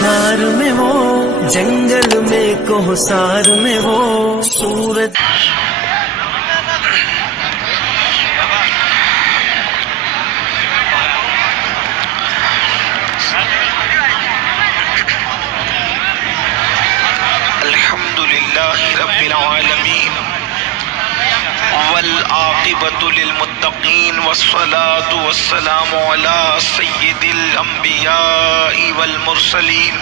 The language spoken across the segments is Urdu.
شکار میں وہ، جنگل میں کوہسار میں وہ سورج. رب العالمین والعاقبۃ للمتقین والصلاة والسلام علی سید الانبیاء والمرسلین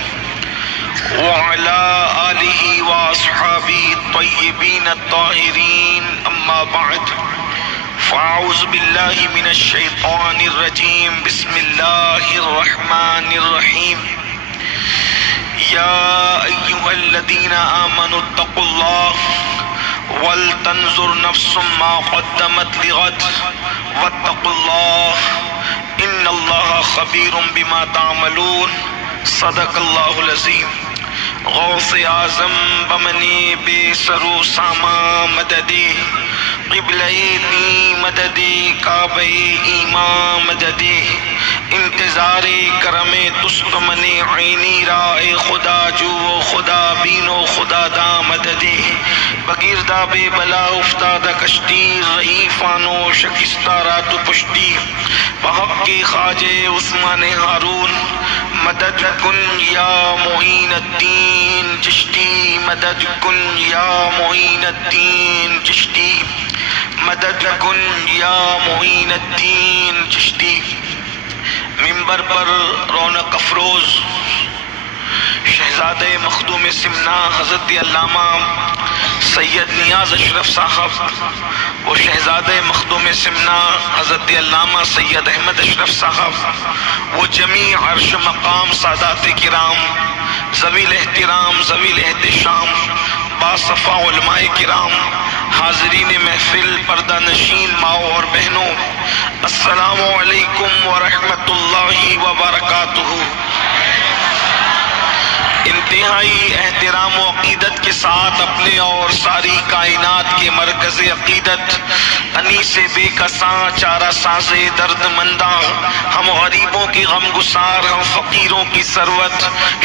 وعلی آلہ واصحابہ الطیبین الطاہرین اما بعد فاعوذ باللہ من الشیطان الرجیم بسم اللہ الرحمن الرحیم یا ایہا الذین آمنوا اتقوا اللہ ولتنظر نفس ما قدمت لغد واتقوا اللہ ان اللہ خبیر بما تعملون صدق اللہ العظیم غوث اعظم بمنی بے سرو ساما مددی قبلہ دی مددی کعبہ ایمان مددی انتظار کرم تستمن عینی رائے خدا جو خدا بینو خدا دا مددی بگیردہ بے بلا افتادہ کشتی ضعیفانو شکستہ رات پشتی بحق کے خواجہ عثمان ہارون مدد کن یا معین الدین چشتی مدد کن یا معین الدین چشتی مدد کن یا معین الدین چشتی. ممبر پر رونق افروز شہزادہ مخدوم سمنا حضرت علامہ سید نیاز اشرف صاحب و شہزادہ مخدوم سمنا حضرت علامہ سید احمد اشرف صاحب و جمیع عرش مقام سادات کرام ذوی الاحترام ذوی الاحتشام باصفا علماء کرام حاضرین محفل پردہ نشین ماؤں اور بہنوں السلام علیکم ورحمۃ اللہ وبرکاتہ. انتہائی احترام و عقیدت کے ساتھ اپنے اور ساری کائنات کے مرکز عقیدت انیس بے کساں چارہ ساز درد مندہ ہم غریبوں کی غم گسار ہم فقیروں کی ثروت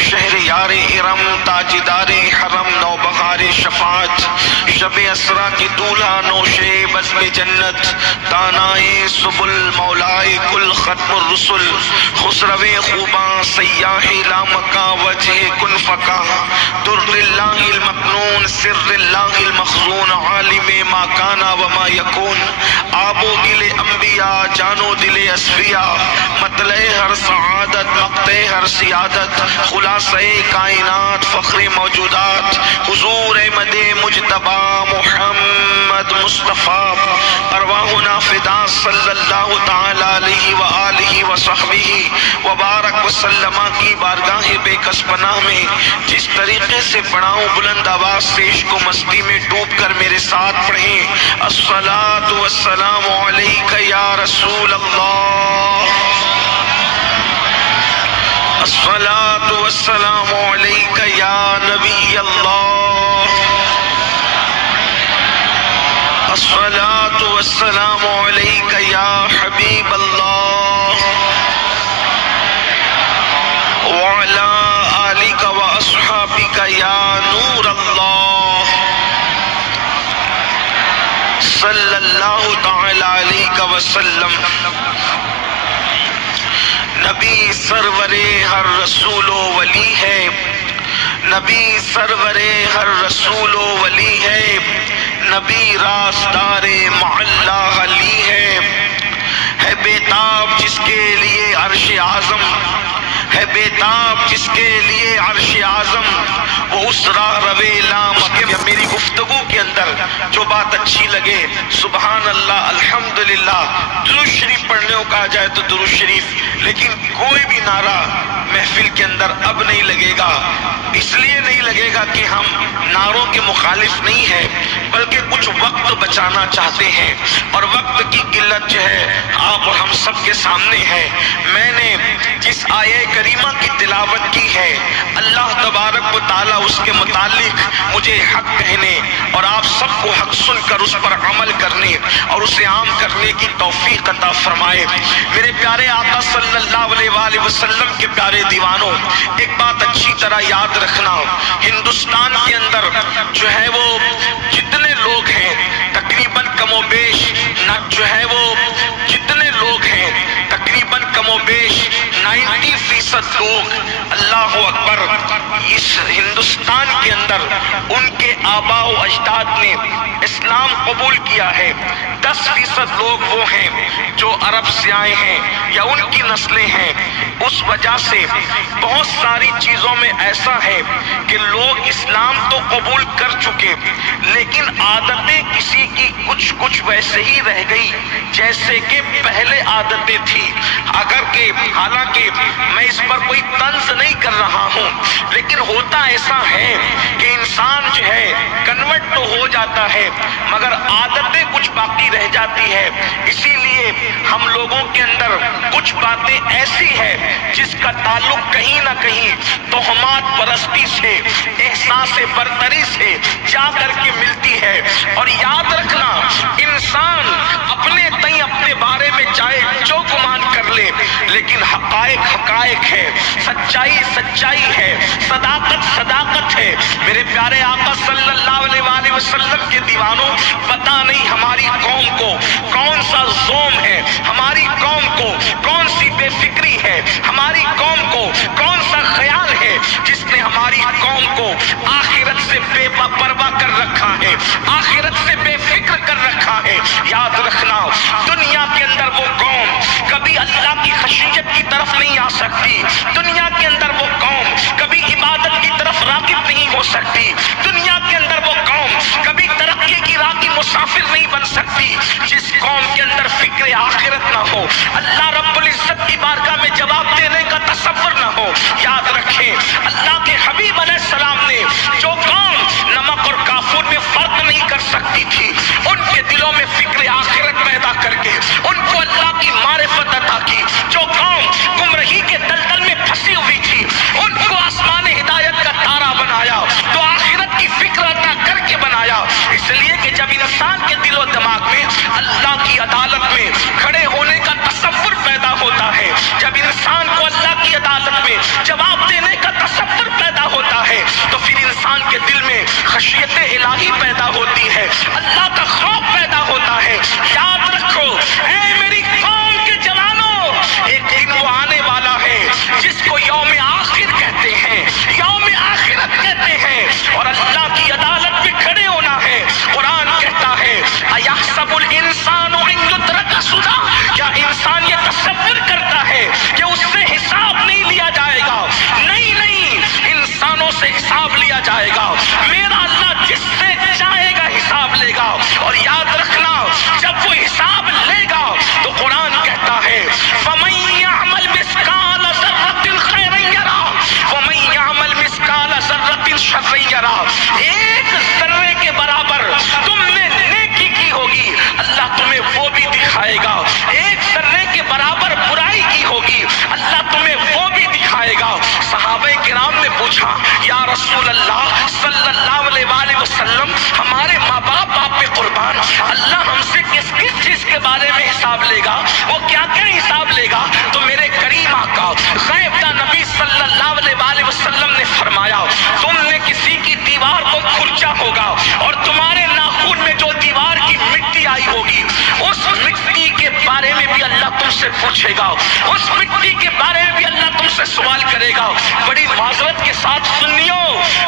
شہر یار ارم تاجدار حرم نوبہار شفاعت شب اسرا کی دولہا نوش بزم جنت دانائے سبل مولائے کل ختم الرسل خسرو خوباں سیاح لامکا وجہ کن فقا در اللہ المکنون سر اللہ المخزون عالم ما کانا وما یکون آب و گل انبیاء جانو دل اصفیاء مطلع ہر سعادت مقطع ہر سیادت خلاصہ کائنات فخر موجودات حضور احمد مجتبی محمد مصطفیٰ ارواحنا فدا صلی اللہ تعالی علیہ وآلہ وصحبہ وبارک وسلم کی بارگاہ بے کس پناہ میں جس طریقے سے پڑھاؤں بلند آواز سے عشق و مستی میں ڈوب کر میرے ساتھ پڑھیں الصلاۃ والسلام علیک یا رسول اللہ الصلاۃ والسلام علیک یا نبی اللہ الصلاۃ والسلام علیک یا حبیب اللہ وعلی آلک و اصحابک یا نور اللہ صلی اللہ تعالی علیہ وسلم. نبی سرور ہر رسول و ولی ہے نبی سرور ہر رسول و ولی ہے نبی راستار معلا علی ہے بیتاب جس کے لیے عرش اعظم ہے بیتاب جس کے لیے عرش اعظم وہ اس راہ روے لام کے. میری گفتگو کے اندر جو بات اچھی لگے سبحان اللہ الحمدللہ درود شریف پڑھنے کو کہا جائے تو درود شریف لیکن کوئی بھی نعرہ محفل کے اندر اب نہیں لگے گا. اس لیے نہیں لگے گا کہ ہم نعروں کے مخالف نہیں ہیں بلکہ کچھ وقت بچانا چاہتے ہیں اور وقت کی قلت جو ہے آپ اور ہم سب کے سامنے ہے. میں نے جس آیہ کریمہ کی تلاوت کی ہے اللہ تبارک و تعالیٰ اس کے متعلق مجھے حق کہنے اور آپ سب کو حق سن کر اس پر عمل کرنے اور اسے عام کرنے کی توفیق عطا فرمائے. میرے پیارے آقا صلی اللہ علیہ وآلہ وسلم کے پیارے دیوان دیوانوں، ایک بات اچھی طرح یاد رکھنا، ہندوستان کے اندر جو ہے وہ جتنے لوگ ہیں تقریباً کم و بیش جو ہے وہ جتنے لوگ ہیں تقریباً کم و بیش 90% لوگ، اللہ اکبر، اس ہندوستان کے اندر ان کے آباء و اجداد نے اسلام قبول کیا ہے۔ 10% لوگ وہ ہیں جو عرب سے آئے ہیں یا ان کی نسلیں ہیں۔ اس وجہ سے بہت ساری چیزوں میں ایسا ہے کہ لوگ اسلام تو قبول کر چکے لیکن عادتیں کسی کی کچھ ویسے ہی رہ گئی جیسے کہ پہلے عادتیں تھی۔ اگر کہ حالانکہ میں اس پر کوئی طنز نہیں کر رہا ہوں، لیکن ہوتا ایسا ہے کہ انسان جو ہے کنورٹ تو ہو جاتا ہے مگر عادتیں کچھ باقی رہ جاتی ہے۔ اسی لیے ہم لوگوں کے اندر کچھ باتیں ایسی ہے جس کا تعلق کہیں نہ کہیں تہمات پرستی سے، احساس برتری سے جا کر کے ملتی ہے۔ اور یاد رکھنا، انسان اپنے تئیں اپنے بارے میں چاہے جو گمان کر لے لیکن حقائق حقائق ہے، سچائی سچائی ہے، صداقت صداقت ہے۔ میرے پیارے آقا صلی اللہ علیہ وآلہ وسلم کے دیوانوں، پتہ نہیں ہماری قوم کو کون سا زوم ہے، ہماری قوم کو کون سی بے فکری ہے، ہماری قوم کو کون سا خیال ہے جس نے ہماری قوم کو آخرت سے بے پرواہ کر رکھا ہے، آخرت سے بے فکر کر رکھا ہے۔ یاد رکھنا، دنیا کے اندر وہ قوم کبھی اللہ کی خشیت کی طرف نہیں آ سکتی، دنیا کے اندر وہ قوم کبھی عبادت کی طرف راغب نہیں ہو سکتی، دنیا کے اندر وہ قوم کبھی ترقی کی راہ کی مسافر نہیں بن سکتی جس قوم کے اندر فکر آخرت نہ ہو، اللہ رب العزت کی بارگاہ میں جواب دینے کا تصور نہ ہو۔ یاد رکھیں، اللہ کے حبیب علیہ السلام نے جو قوم نمک اور کافور میں فرق نہیں کر سکتی تھی، ان کے دلوں میں فکر آخرت پیدا کر کے ان کو اللہ کی معرفت عطا کی۔ جو قوم گمراہی کے دلدل میں پھنسی ہوئی تھی، ان کو آسمان ہدایت کا تارا بنایا، تو آخرت کی فکر عطا کر کے بنایا۔ اس لیے کہ جب انسان کے دل و دماغ میں اللہ کی عدالت میں کھڑے ہونے کا تصور پیدا ہوتا ہے، جب انسان کو اللہ کی عدالت میں جواب دینے کا تصور پیدا ہوتا ہے، تو پھر انسان کے دل میں خشیت الہی پیدا ہوتی ہے، اللہ کا خوف پیدا ہوتا ہے۔ یاد رکھو اے میری قوم کے جوانوں، ایک دن وہ آنے والا ہے جس کو یوم آخر کہتے ہیں، یوم آخرت کہتے ہیں، اور اللہ کی عدالت میں کھڑے ہونا ہے۔ قرآن کہتا ہے اَيَحْسَبُ الْإِنسَانُ أَن يُتْرَكَ سُدًى، کیا انسان یہ تصور کرتا ہے کہ اس سے حساب نہیں لیا جائے گا؟ نہیں نہیں، انسانوں سے حساب لیا جائے گا، میرا اللہ جس سے چاہے گا حساب لے گا۔ اور یاد رکھنا، جب وہ حساب لے گا تو قرآن کہتا ہے فَمَن يَعْمَلْ مِثْقَالَ ذَرَّةٍ خَيْرًا يَرَهُ وَمَن يَعْمَلْ مِثْقَالَ ذَرَّةٍ شَرًّا يَرَهُ۔ ایک ذرے کے برابر تم نے نیکی کی ہوگی، اللہ تمہیں وہ بھی دکھائے گا۔ ایک ذرے کے برابر برائی کی ہوگی، اللہ تمہیں وہ بھی دکھائے گا۔ صحابہ کرام نے پوچھا یا رسول اللہ صلی اللہ علیہ وآلہ وسلم، ہمارے ماں باپ پہ قربان، اللہ ہم سے کس کس چیز کے بارے میں حساب لے گا؟ وہ کیا کیا حساب لے گا؟ تو میرے کریم آقا غیب داں نبی صلی اللہ علیہ وآلہ وسلم نے فرمایا، تم نے کسی کی دیوار کو کھرچا ہوگا اور تمہارے ناخن میں جو دیوار کی مٹی آئی ہوگی، اس مٹی کے بارے میں بھی اللہ تم سے پوچھے گا، اس مٹی کے بارے میں بھی اللہ تم سے سوال کرے گا۔ بڑی معذرت کے ساتھ سنیو،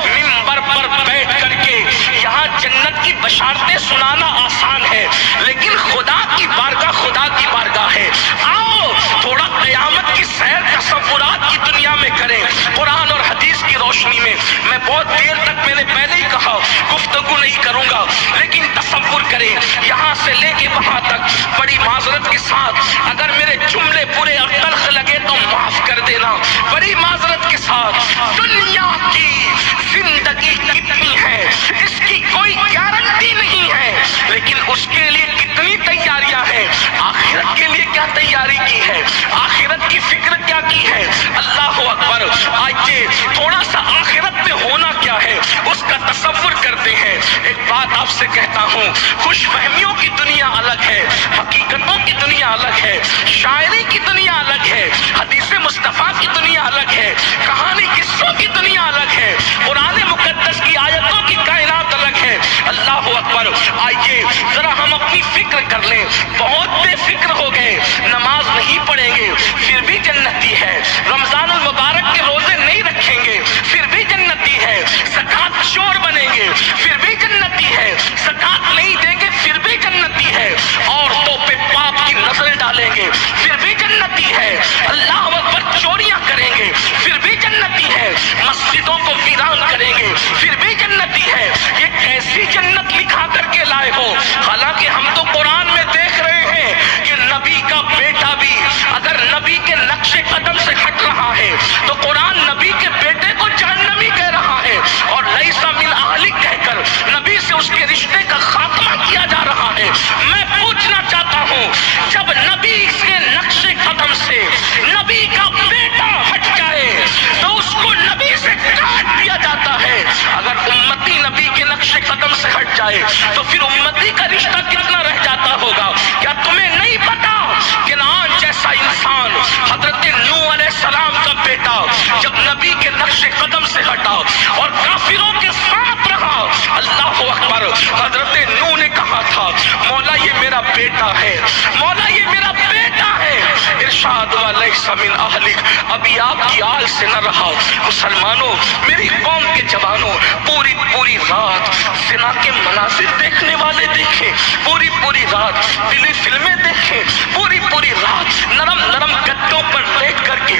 منبر پر بیٹھ کر کے یہاں جنت کی بشارتیں سنانا آسان ہے، لیکن خدا کی بارگاہ ہے۔ آؤ تھوڑا قیامت کی سیر تصورات کی دنیا میں کریں، قرآن اور حدیث کی روشنی میں۔ میں بہت دیر تک، میں نے پہلے ہی کہا، گفتگو نہیں کروں گا، لیکن تصور کریں یہاں سے لے کے وہاں تک۔ بڑی معذرت کے ساتھ اگر میرے جملے برے اور تلخ لگے تو معاف کر دینا۔ بڑی معذرت کے ساتھ، دنیا کی زندگی کتنی ہے اس کی کوئی گارنٹی نہیں ہے، لیکن اس کے لیے کتنی تیاریاں ہیں، آخرت کے لیے کیا تیاری کی ہے، آخرت کی فکر کیا کی ہے۔ اللہ اکبر۔ آئیے تھوڑا سا آخرت میں ہونا کیا ہے اس کا تصور کرتے ہیں۔ ایک بات آپ سے کہتا ہوں، خوش فہمیوں کی دنیا الگ ہے، حقیقتوں کی دنیا الگ ہے، شاعری کی دنیا الگ ہے، حدیث مصطفیٰ کی دنیا الگ ہے۔ رشتہ کتنا رہ جاتا ہوگا. کیا تمہیں نہیں پتا کنعان جیسا انسان حضرت نوح علیہ السلام کا بیٹا جب نبی کے نقش قدم سے ہٹا اور کافروں کے ساتھ رہا، اللہ اکبر، حضرت نوح نے کہا تھا مولا یہ میرا بیٹا ہے، مولا یہ میرا بیٹا ہے. ارشاد ولیس من اہلک، ابھی آپ کی آل سے نہ رہا. مسلمانوں، میری قوم کے جوانوں، پوری پوری رات زنا کے مناظر دیکھنے والے دیکھیں، پوری پوری رات دلی فلمیں دیکھیں، پوری پوری رات نرم نرم گدوں پر لیٹ کر کے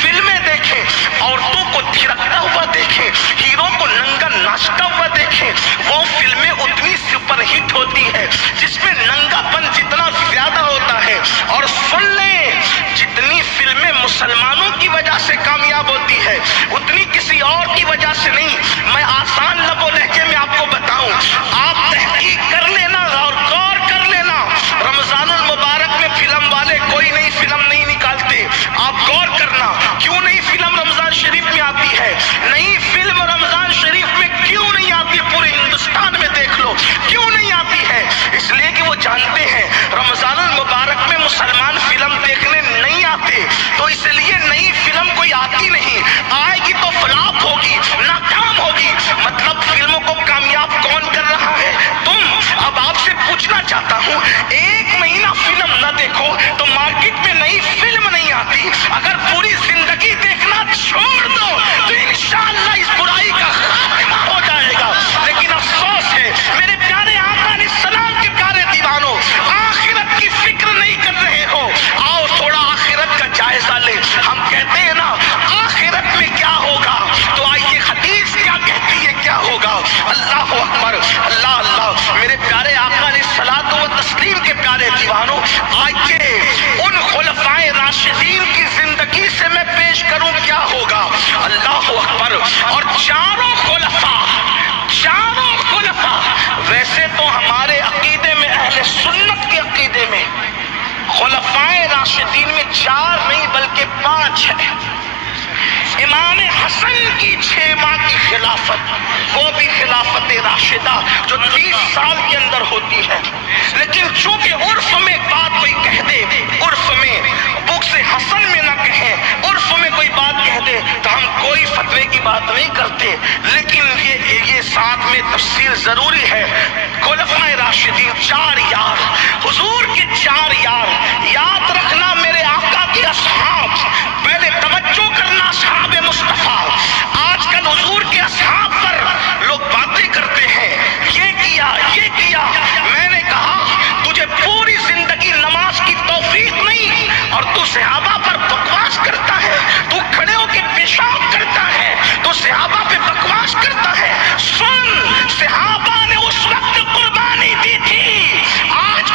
فلمیں دیکھیں، عورتوں کو تھرکتا ہوا دیکھیں، ہیروں کو ننگا ناچتا ہوا دیکھیں. وہ فلمیں اتنی سپر ہٹ ہوتی ہے جس میں ننگا پن جتنا زیادہ ہوتا ہے. اور سن لیں، جتنی فلمیں مسلمانوں کی وجہ سے کامیاب ہوتی ہے اتنی کسی اور کی وجہ سے نہیں. میں آسان لب و لہجے میں آپ کو بتاؤں، آپ تحقیق کر لینا اور غور کر لینا. رمضان المبارک میں فلم والے کوئی نئی فلم نہیں نکالتے. آپ غور کرنا کیوں نئی فلم رمضان شریف میں آتی ہے. نئی فلم رمضان شریف میں کیوں نہیں آتی؟ پورے ہندوستان میں دیکھ لو کیوں نہیں آتی ہے. اس لیے کہ وہ جانتے ہیں رمضان المبارک میں مسلمان فلم دیکھنے نہیں آتے، تو اس لیے نئی فلم کوئی آتی نہیں. آئے گی تو فلاپ ہوگی، ناکام ہوگی. مطلب فلموں کو کامیاب کون کر رہا ہے؟ تم. اب آپ سے پوچھنا چاہتا ہوں، ایک مہینہ فلم نہ دیکھو تو مارکیٹ میں نئی فلم نہیں آتی. اگر پوری زندگی دیکھنا چھوڑ دو تو انشاءاللہ اس برائی کا خاتمہ ہو جائے گا. لیکن افسوس ہے میرے پیارے آقا علیہ السلام کے پیارے دیوانوں، آخرت کی فکر نہیں کر رہے ہو. آؤ تھوڑا آخرت کا جائزہ لیں. ہم کہتے ہیں نا آخرت میں کیا ہوگا، تو آئیے حدیث کیا کہتی ہے کیا ہوگا. اللہ اکبر، اللہ اللہ. میرے پیارے آقا علیہ الصلوۃ و تسلیم کے پیارے دیوانوں، آئیے ان خلفائے راشدین کی زندگی سے میں پیش کروں کیا ہوگا. اللہ اکبر. اور چاروں خلفاء ویسے تو ہمارے عقیدے میں، اہل سنت کے عقیدے میں خلفائے راشدین میں 4 نہیں بلکہ 5 ہے. امام حسن کی 6 ماہ کی خلافت، وہ بھی خلافت راشدہ جو 30 سال کے اندر ہوتی ہے. لیکن چونکہ عرف میں بات کوئی کہہ دے، عرف میں بغض حسن میں نہ کہیں، عرف میں کوئی بات کہہ دے تو ہم کوئی فتوے کی بات نہیں کرتے. لیکن یہ ساتھ میں تفصیل ضروری ہے. خلفائے راشدین 4 یار، حضور کے 4 یار. یاد رکھنا میرے آقا کے اصحاب، پہلے توجہ کرنا اصحاب مصطفیٰ. آج کل حضور کے اصحاب پر لوگ باتیں کرتے ہیں، یہ کیا. میں نے کہا تجھے پوری زندگی نماز کی توفیق نہیں اور تو صحابہ پر بکواس کرتا ہے. تو کھڑے ہو کے پیشاب کرتا ہے تو صحابہ پہ بکواس کرتا ہے. سن، صحابہ نے اس وقت قربانی دی تھی، آج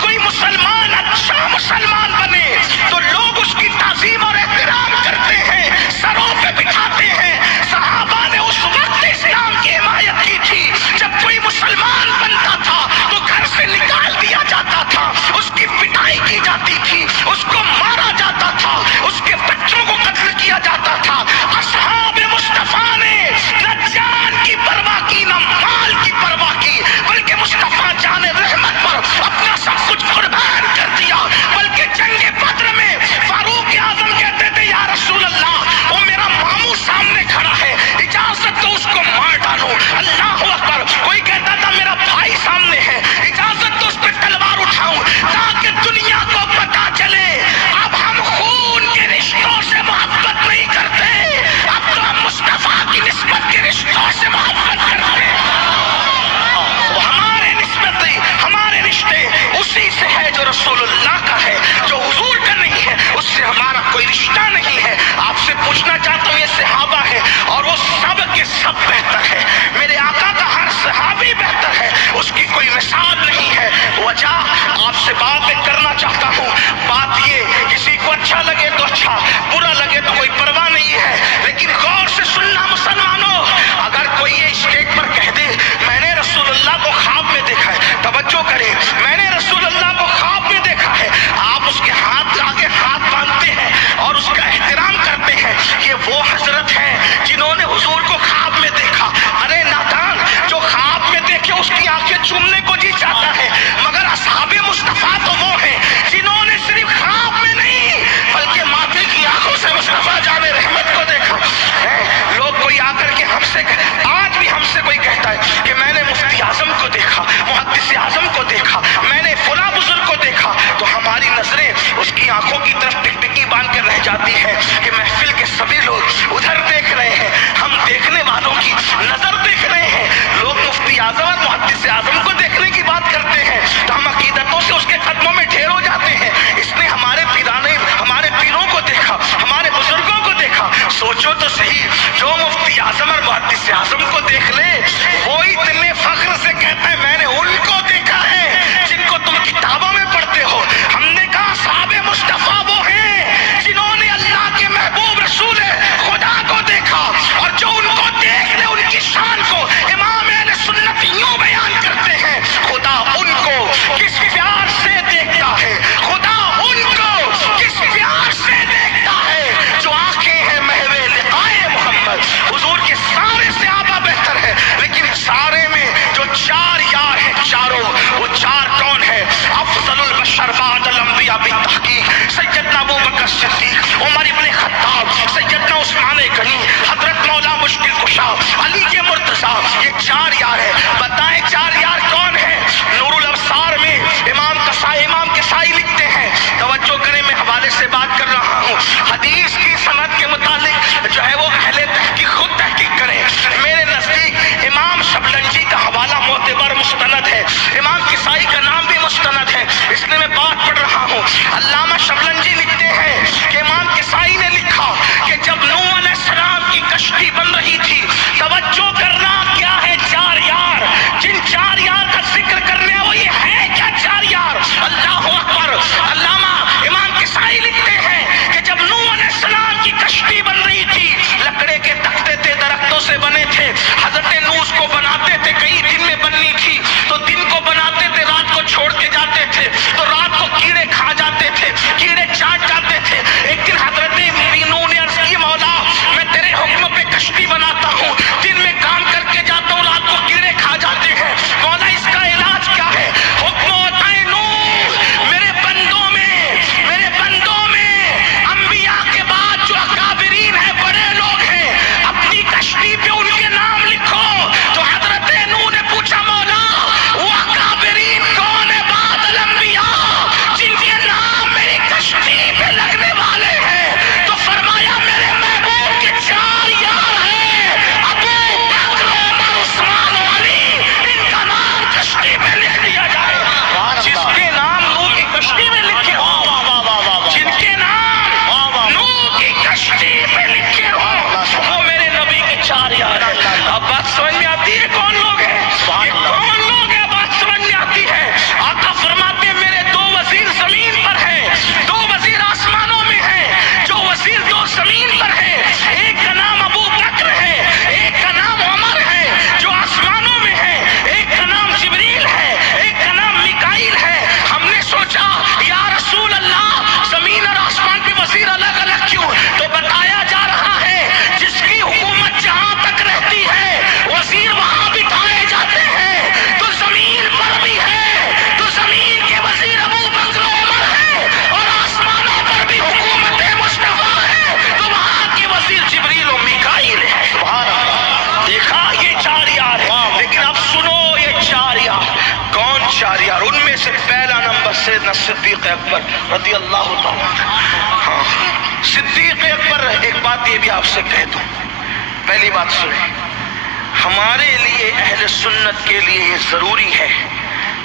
سوچو تو صحیح، جو مفتی اعظم اور محدث اعظم کو دیکھ لے وہ اتنے فخر سے کہتا ہے میں نے ان کو دیکھا ہے جن کو تم کتابوں میں پڑھتے ہو۔ ہم نے کہا صحاب مصطفیٰ وہ ہیں جنہوں نے اللہ کے محبوب رسول خدا کو دیکھا، اور جو ان کو دیکھ لے ان کی شان کو امام اہل سنت یوں بیان کرتے ہیں، خدا ان کو کس پیار سے دیکھتا ہے، خدا ان کو کس پیار سے دیکھتا ہے، جو آنکھیں ہیں محو لقائے محمد۔ حضور کے سارے صحابہ بہتر ہے، لیکن سارے میں جو چار یار ہیں چاروں، وہ چار کون ہے؟ افضل البشر بعد الانبیاء بالتحقیق سیدنا ابوبکر صدیق، عمر ابن خطاب، سیدنا عثمان غنی، حضرت مولا مشکل کشا، علی کے مرتضی، یہ چار یار ہیں۔ بتائیں چار یار کون ہیں؟ نور الابصار میں امام کسائی لکھتے ہیں، توجہ کریں میں حوالے سے بات کر رہا ہوں، حدیث کی سند کے متعلق جو ہے وہ اہل تحقیق خود تحقیق کریں۔ میرے نزدیک امام شبلنجی کا حوالہ معتبر مستند ہے، امام کسائی کا نام بھی مستند ہے، اس لیے میں بات پڑھ رہا ہوں۔ علامہ شبلنجی لکھتے ہیں کہ امام کسائی نے لکھا کہ جب نوح علیہ السلام کی کشتی بن رہی تھی، توجہ کرنا کیا ہے چار یار، جن چار یار کا ذکر کرنے وہ یہ ہے کیا چار یار؟ اللہ اکبر۔ علامہ امام کسائی لکھتے ہیں کہ جب نوح علیہ السلام کی کشتی بن رہی تھی، لکڑے کے تختے تھے، درختوں سے بنے تھے، حضرت نوح اس کو بناتے تھے، کئی دن میں بننی تھی تو دن کو بناتے تھے، رات کو چھوڑ کے جاتے تھے تو رات کو کیڑے کھا جاتے تھے، کیڑے چاٹ جاتے تھے۔ ایک دن حضرت نوح نے عرض کی مولا میں تیرے حکم پہ کشتی بناتا ہوں، دن میں کام کر کے جاتا ہوں، رات کو کیڑے کھا جاتے ہیں، مولا اس کا علاج کیا ہے؟ حکم ہوتا ہے نوح میرے بندوں میں انبیاء کے بعد جو اکابرین ہیں، بڑے لوگ ہیں، اپنی کشتی پہ ان کے نام لکھو۔ تو حضرت نوح نے پوچھا مولا وہ اکابرین کون ہے بعد الانبیاء جن کے نام میری کشتی پہ لگنے والے ہیں؟ تو فرمایا میرے محبوب کے چار یار ہیں، ابو بکر، عمر، عثمان و علی، ان کا نام کشتی پہ لکھ دیا جائے۔ جس کے نام نوح کی کشتی میں لکھے ہو، جن کے نام نوح کی کشتی پہ لکھے ہو، وہ میرے نبی کے چار یار ہیں۔ اب بات سمجھ میں آتی ہے کون لوگ ہیں؟ یہ کون لوگ ہیں؟ بات سمجھ میں آتی ہے۔ آقا فرماتے ہیں میرے دو وزیر زمین پر ہیں، دو وزیر آسمانوں میں ہیں، جو وزیر دو زمین پر ہیں، ایک کا نام ابو بکر ہے، ایک کا نام عمر ہے جو آسمانوں میں ہے، ایک کا نام جبریل ہے، ایک کا نام میکائیل ہے۔ ہم نے سوچا یا رسول اللہ زمین اور آسمان کے وزیر الگ الگ کیوں؟ تو بتایا جا رہا ہے جس کی حکومت جہاں تک رہتی ہے وزیر وہاں بٹھائے جاتے ہیں، تو زمین پر بھی ہے تو زمین کے وزیر ابو بکر عمر ہے، اور آسمانوں پر بھی حکومت مصطفیٰ ہے تو وہاں کے وزیر جبریل و میکائیل ہے۔ سبحان اللہ۔ دیکھا یہ چار یار ہے، لیکن اب سنو یہ چار یار کون چار یار؟ ان میں سے پہلا نمبر سیدنا صدیق اکبر رضی اللہ تعالیٰ عنہ۔ ہاں صدیق اکبر، ایک بات یہ بھی آپ سے کہہ دوں، پہلی بات سنیں، ہمارے لیے اہل سنت کے لیے یہ ضروری ہے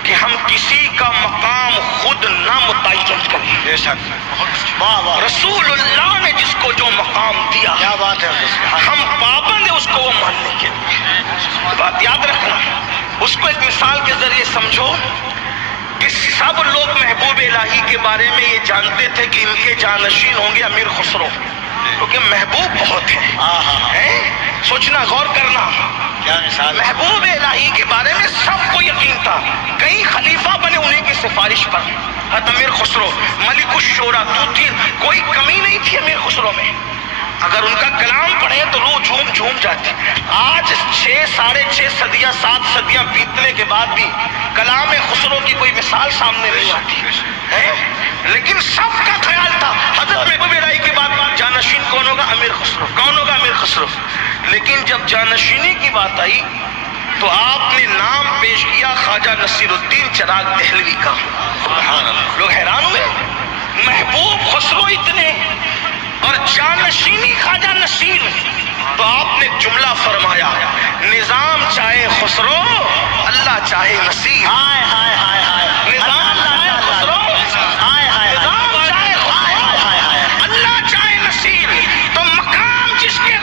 کہ ہم کسی کا مقام خود نہ متعین کریں۔ بے شک رسول اللہ نے جس کو جو مقام دیا، کیا بات ہے، ہم پابند ہیں اس کو وہ ماننے کے لیے۔ بات یاد رکھنا، اس کو ایک مثال کے ذریعے سمجھو کہ سب لوگ محبوب الہی کے بارے میں یہ جانتے تھے کہ ان کے جانشین ہوں گے امیر خسرو، کیونکہ محبوب بہت ہیں۔ سوچنا، غور کرنا، کیا مثال؟ محبوب الہی کے بارے میں سب کو یقین تھا، کئی خلیفہ بنے انہیں کی سفارش پر، امیر خسرو ملک الشورى، کوئی کمی نہیں تھی امیر خسرو میں، اگر ان کا کلام پڑھے تو روح جھوم جاتی۔ آج 6 صدیاں 7 صدیاں بیتنے کے بعد بھی کلام خسرو کی کوئی مثال سامنے نہیں آتی، لیکن سب کا خیال تھا حضرت محبوب الہی کے بعد جانشین کون ہوگا؟ امیر خسرو۔ کون ہوگا؟ امیر خسرو۔ لیکن جب جانشینی کی بات آئی تو آپ نے نام پیش کیا خواجہ نصیر الدین چراغ دہلوی کا۔ لوگ حیران ہوئے، محبوب خسرو اتنے اور جانشینی خواجہ نصیر، تو آپ نے جملہ فرمایا، نظام چاہے خسرو اللہ چاہے نصیر۔ ہائے ہائے ہائے ہائے، نظام چاہے خسرو، ہائے ہائے، نظام چاہے خسرو اللہ چاہے نصیر، تو مقام جس کے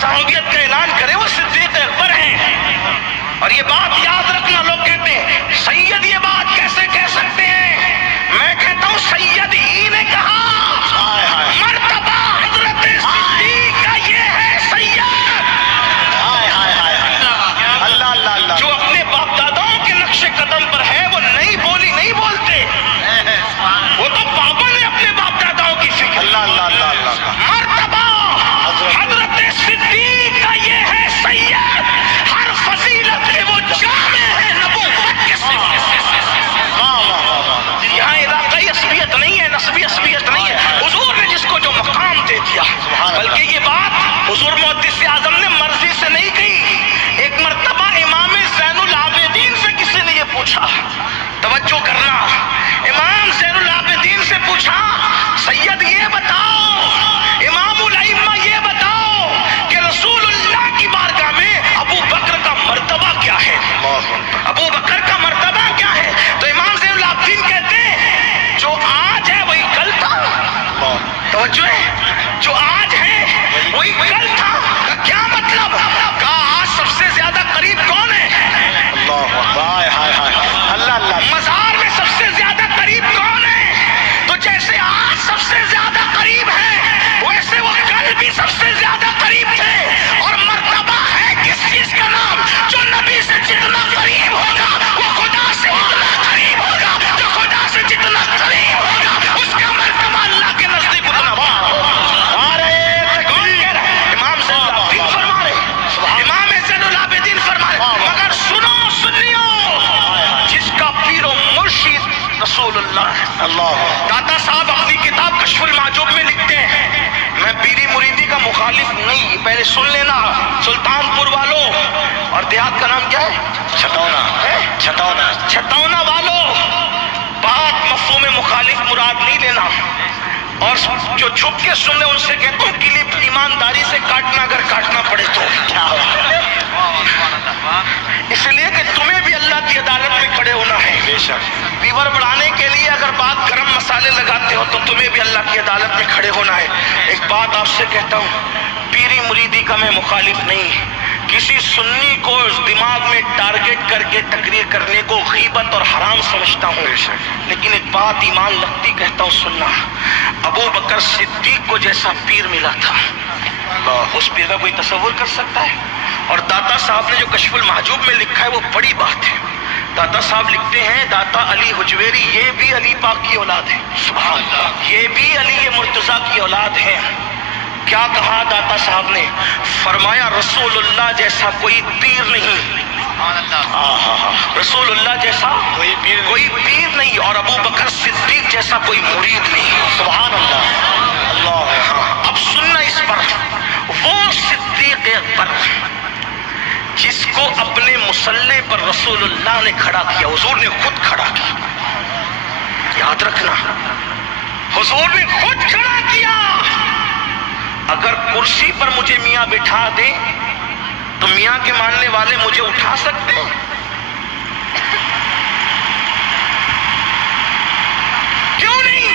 صحابیت کا اعلان کرے وہ صدیق اکبر ہیں. اور یہ بات یاد رکھنا، لوگ کہتے ہیں سید یہ بات کیسے کہہ سکتے ہیں؟ میں کہتا ہوں سید ہی نے کہا، مرتبہ حضرت صدیق کا یہ ہے سید. جو اپنے باپ داداؤں کے نقش قدم پر ہے وہ نہیں بولی نہیں بولتے، وہ تو پابند ہے اپنے باپ داداؤں کی فکر. مرتبہ حضرت صدیق کا یہ ہے سید، ہر فضیلت میں وہ جامع ہے نبوت کے صفت. یہاں علاقائی عصبیت نہیں ہے، نسبی عصبیت نہیں ہے. حضور نے جس کو جو مقام دے دیا، بلکہ یہ بات حضور محدث اعظم نے مرضی سے نہیں کہی. ایک مرتبہ امام زین العابدین سے کسی نے یہ پوچھا، توجہ کرنا، امام زین العابدین سے پوچھا سید یہ بتاؤ، امام الائمہ یہ بتاؤ کہ رسول اللہ کی بارگاہ میں ابو بکر کا مرتبہ کیا ہے؟ ابو بکر کا مرتبہ کیا ہے؟ تو امام زین العابدین کہتے ہیں جو آج ہے وہی کل تھا. توجہ ہے، جو آج ہے وہی کل تھا. کا کیا مطلب؟ کہا آج سب سے زیادہ قریب کون ہے؟ مزار میں سب سے زیادہ قریب کون ہے؟ تو جیسے آج سب سے زیادہ قریب ہے ویسے وہ کل بھی سب سے زیادہ قریب تھے. اور مرتبہ ہے کس چیز کا نام؟ جو نبی سے جتنا قریب ہوگا وہ خدا سے اتنا قریب ہوگا، جو خدا سے جتنا قریب ہوگا اس کا مرتبہ اللہ کے نزدیک اتنا بڑا. امام زین العابدین فرما رہے، امام زین العابدین فرما رہے، مگر سنو سنیو، جس کا پیر و مرشد رسول اللہ ہے. داتا صاحب اپنی کتاب کشف المحجوب میں لکھتے ہیں، میں پیری مریدی کا مخالف نہیں، پہلے سن لینا. سلطان پور والوں، اور دیہات کا نام کیا ہے؟ چھتونا والوں، بات مفہوم مخالف مراد نہیں لینا. اور جو چھپ کے سن لے ان سے کہتا ہوں کلپ ایمانداری سے کاٹنا اگر کاٹنا پڑے تو. اس لیے کہ تمہیں بھی اللہ کی عدالت میں کھڑے ہونا ہے. بے شک فیور بڑھانے کے لیے اگر بات گرم مسالے لگاتے ہو تو تمہیں بھی اللہ کی عدالت میں کھڑے ہونا ہے. ایک بات آپ سے کہتا ہوں، پیری مریدی کا میں مخالف نہیں. کسی سنی کو دماغ میں ٹارگٹ کر کے تقریر کرنے کو غیبت اور حرام سمجھتا ہوں. لیکن ایک بات ایمان لگتی کہتا ہوں سننا، ابو بکر صدیق کو جیسا پیر ملا تھا اس پیر کا کوئی تصور کر سکتا ہے؟ اور داتا صاحب نے جو کشف المحجوب میں لکھا ہے وہ بڑی بات ہے. داتا صاحب لکھتے ہیں داتا علی حجویری یہ بھی علی پاک کی اولاد ہے. سبحان اللہ، یہ بھی علی مرتضیٰ کی اولاد ہے. کیا کہا داتا صاحب نے؟ فرمایا رسول اللہ جیسا کوئی پیر نہیں، رسول اللہ جیسا کوئی پیر نہیں، اور ابو بکر صدیق جیسا کوئی مرید نہیں. سبحان اللہ. اب سننا اس پر، وہ صدیق اکبر جس کو اپنے مصلی پر رسول اللہ نے کھڑا کیا، حضور نے خود کھڑا کیا. یاد رکھنا، حضور نے خود کھڑا کیا. اگر کرسی پر مجھے میاں بٹھا دے تو میاں کے ماننے والے مجھے اٹھا سکتے ہیں؟ کیوں نہیں؟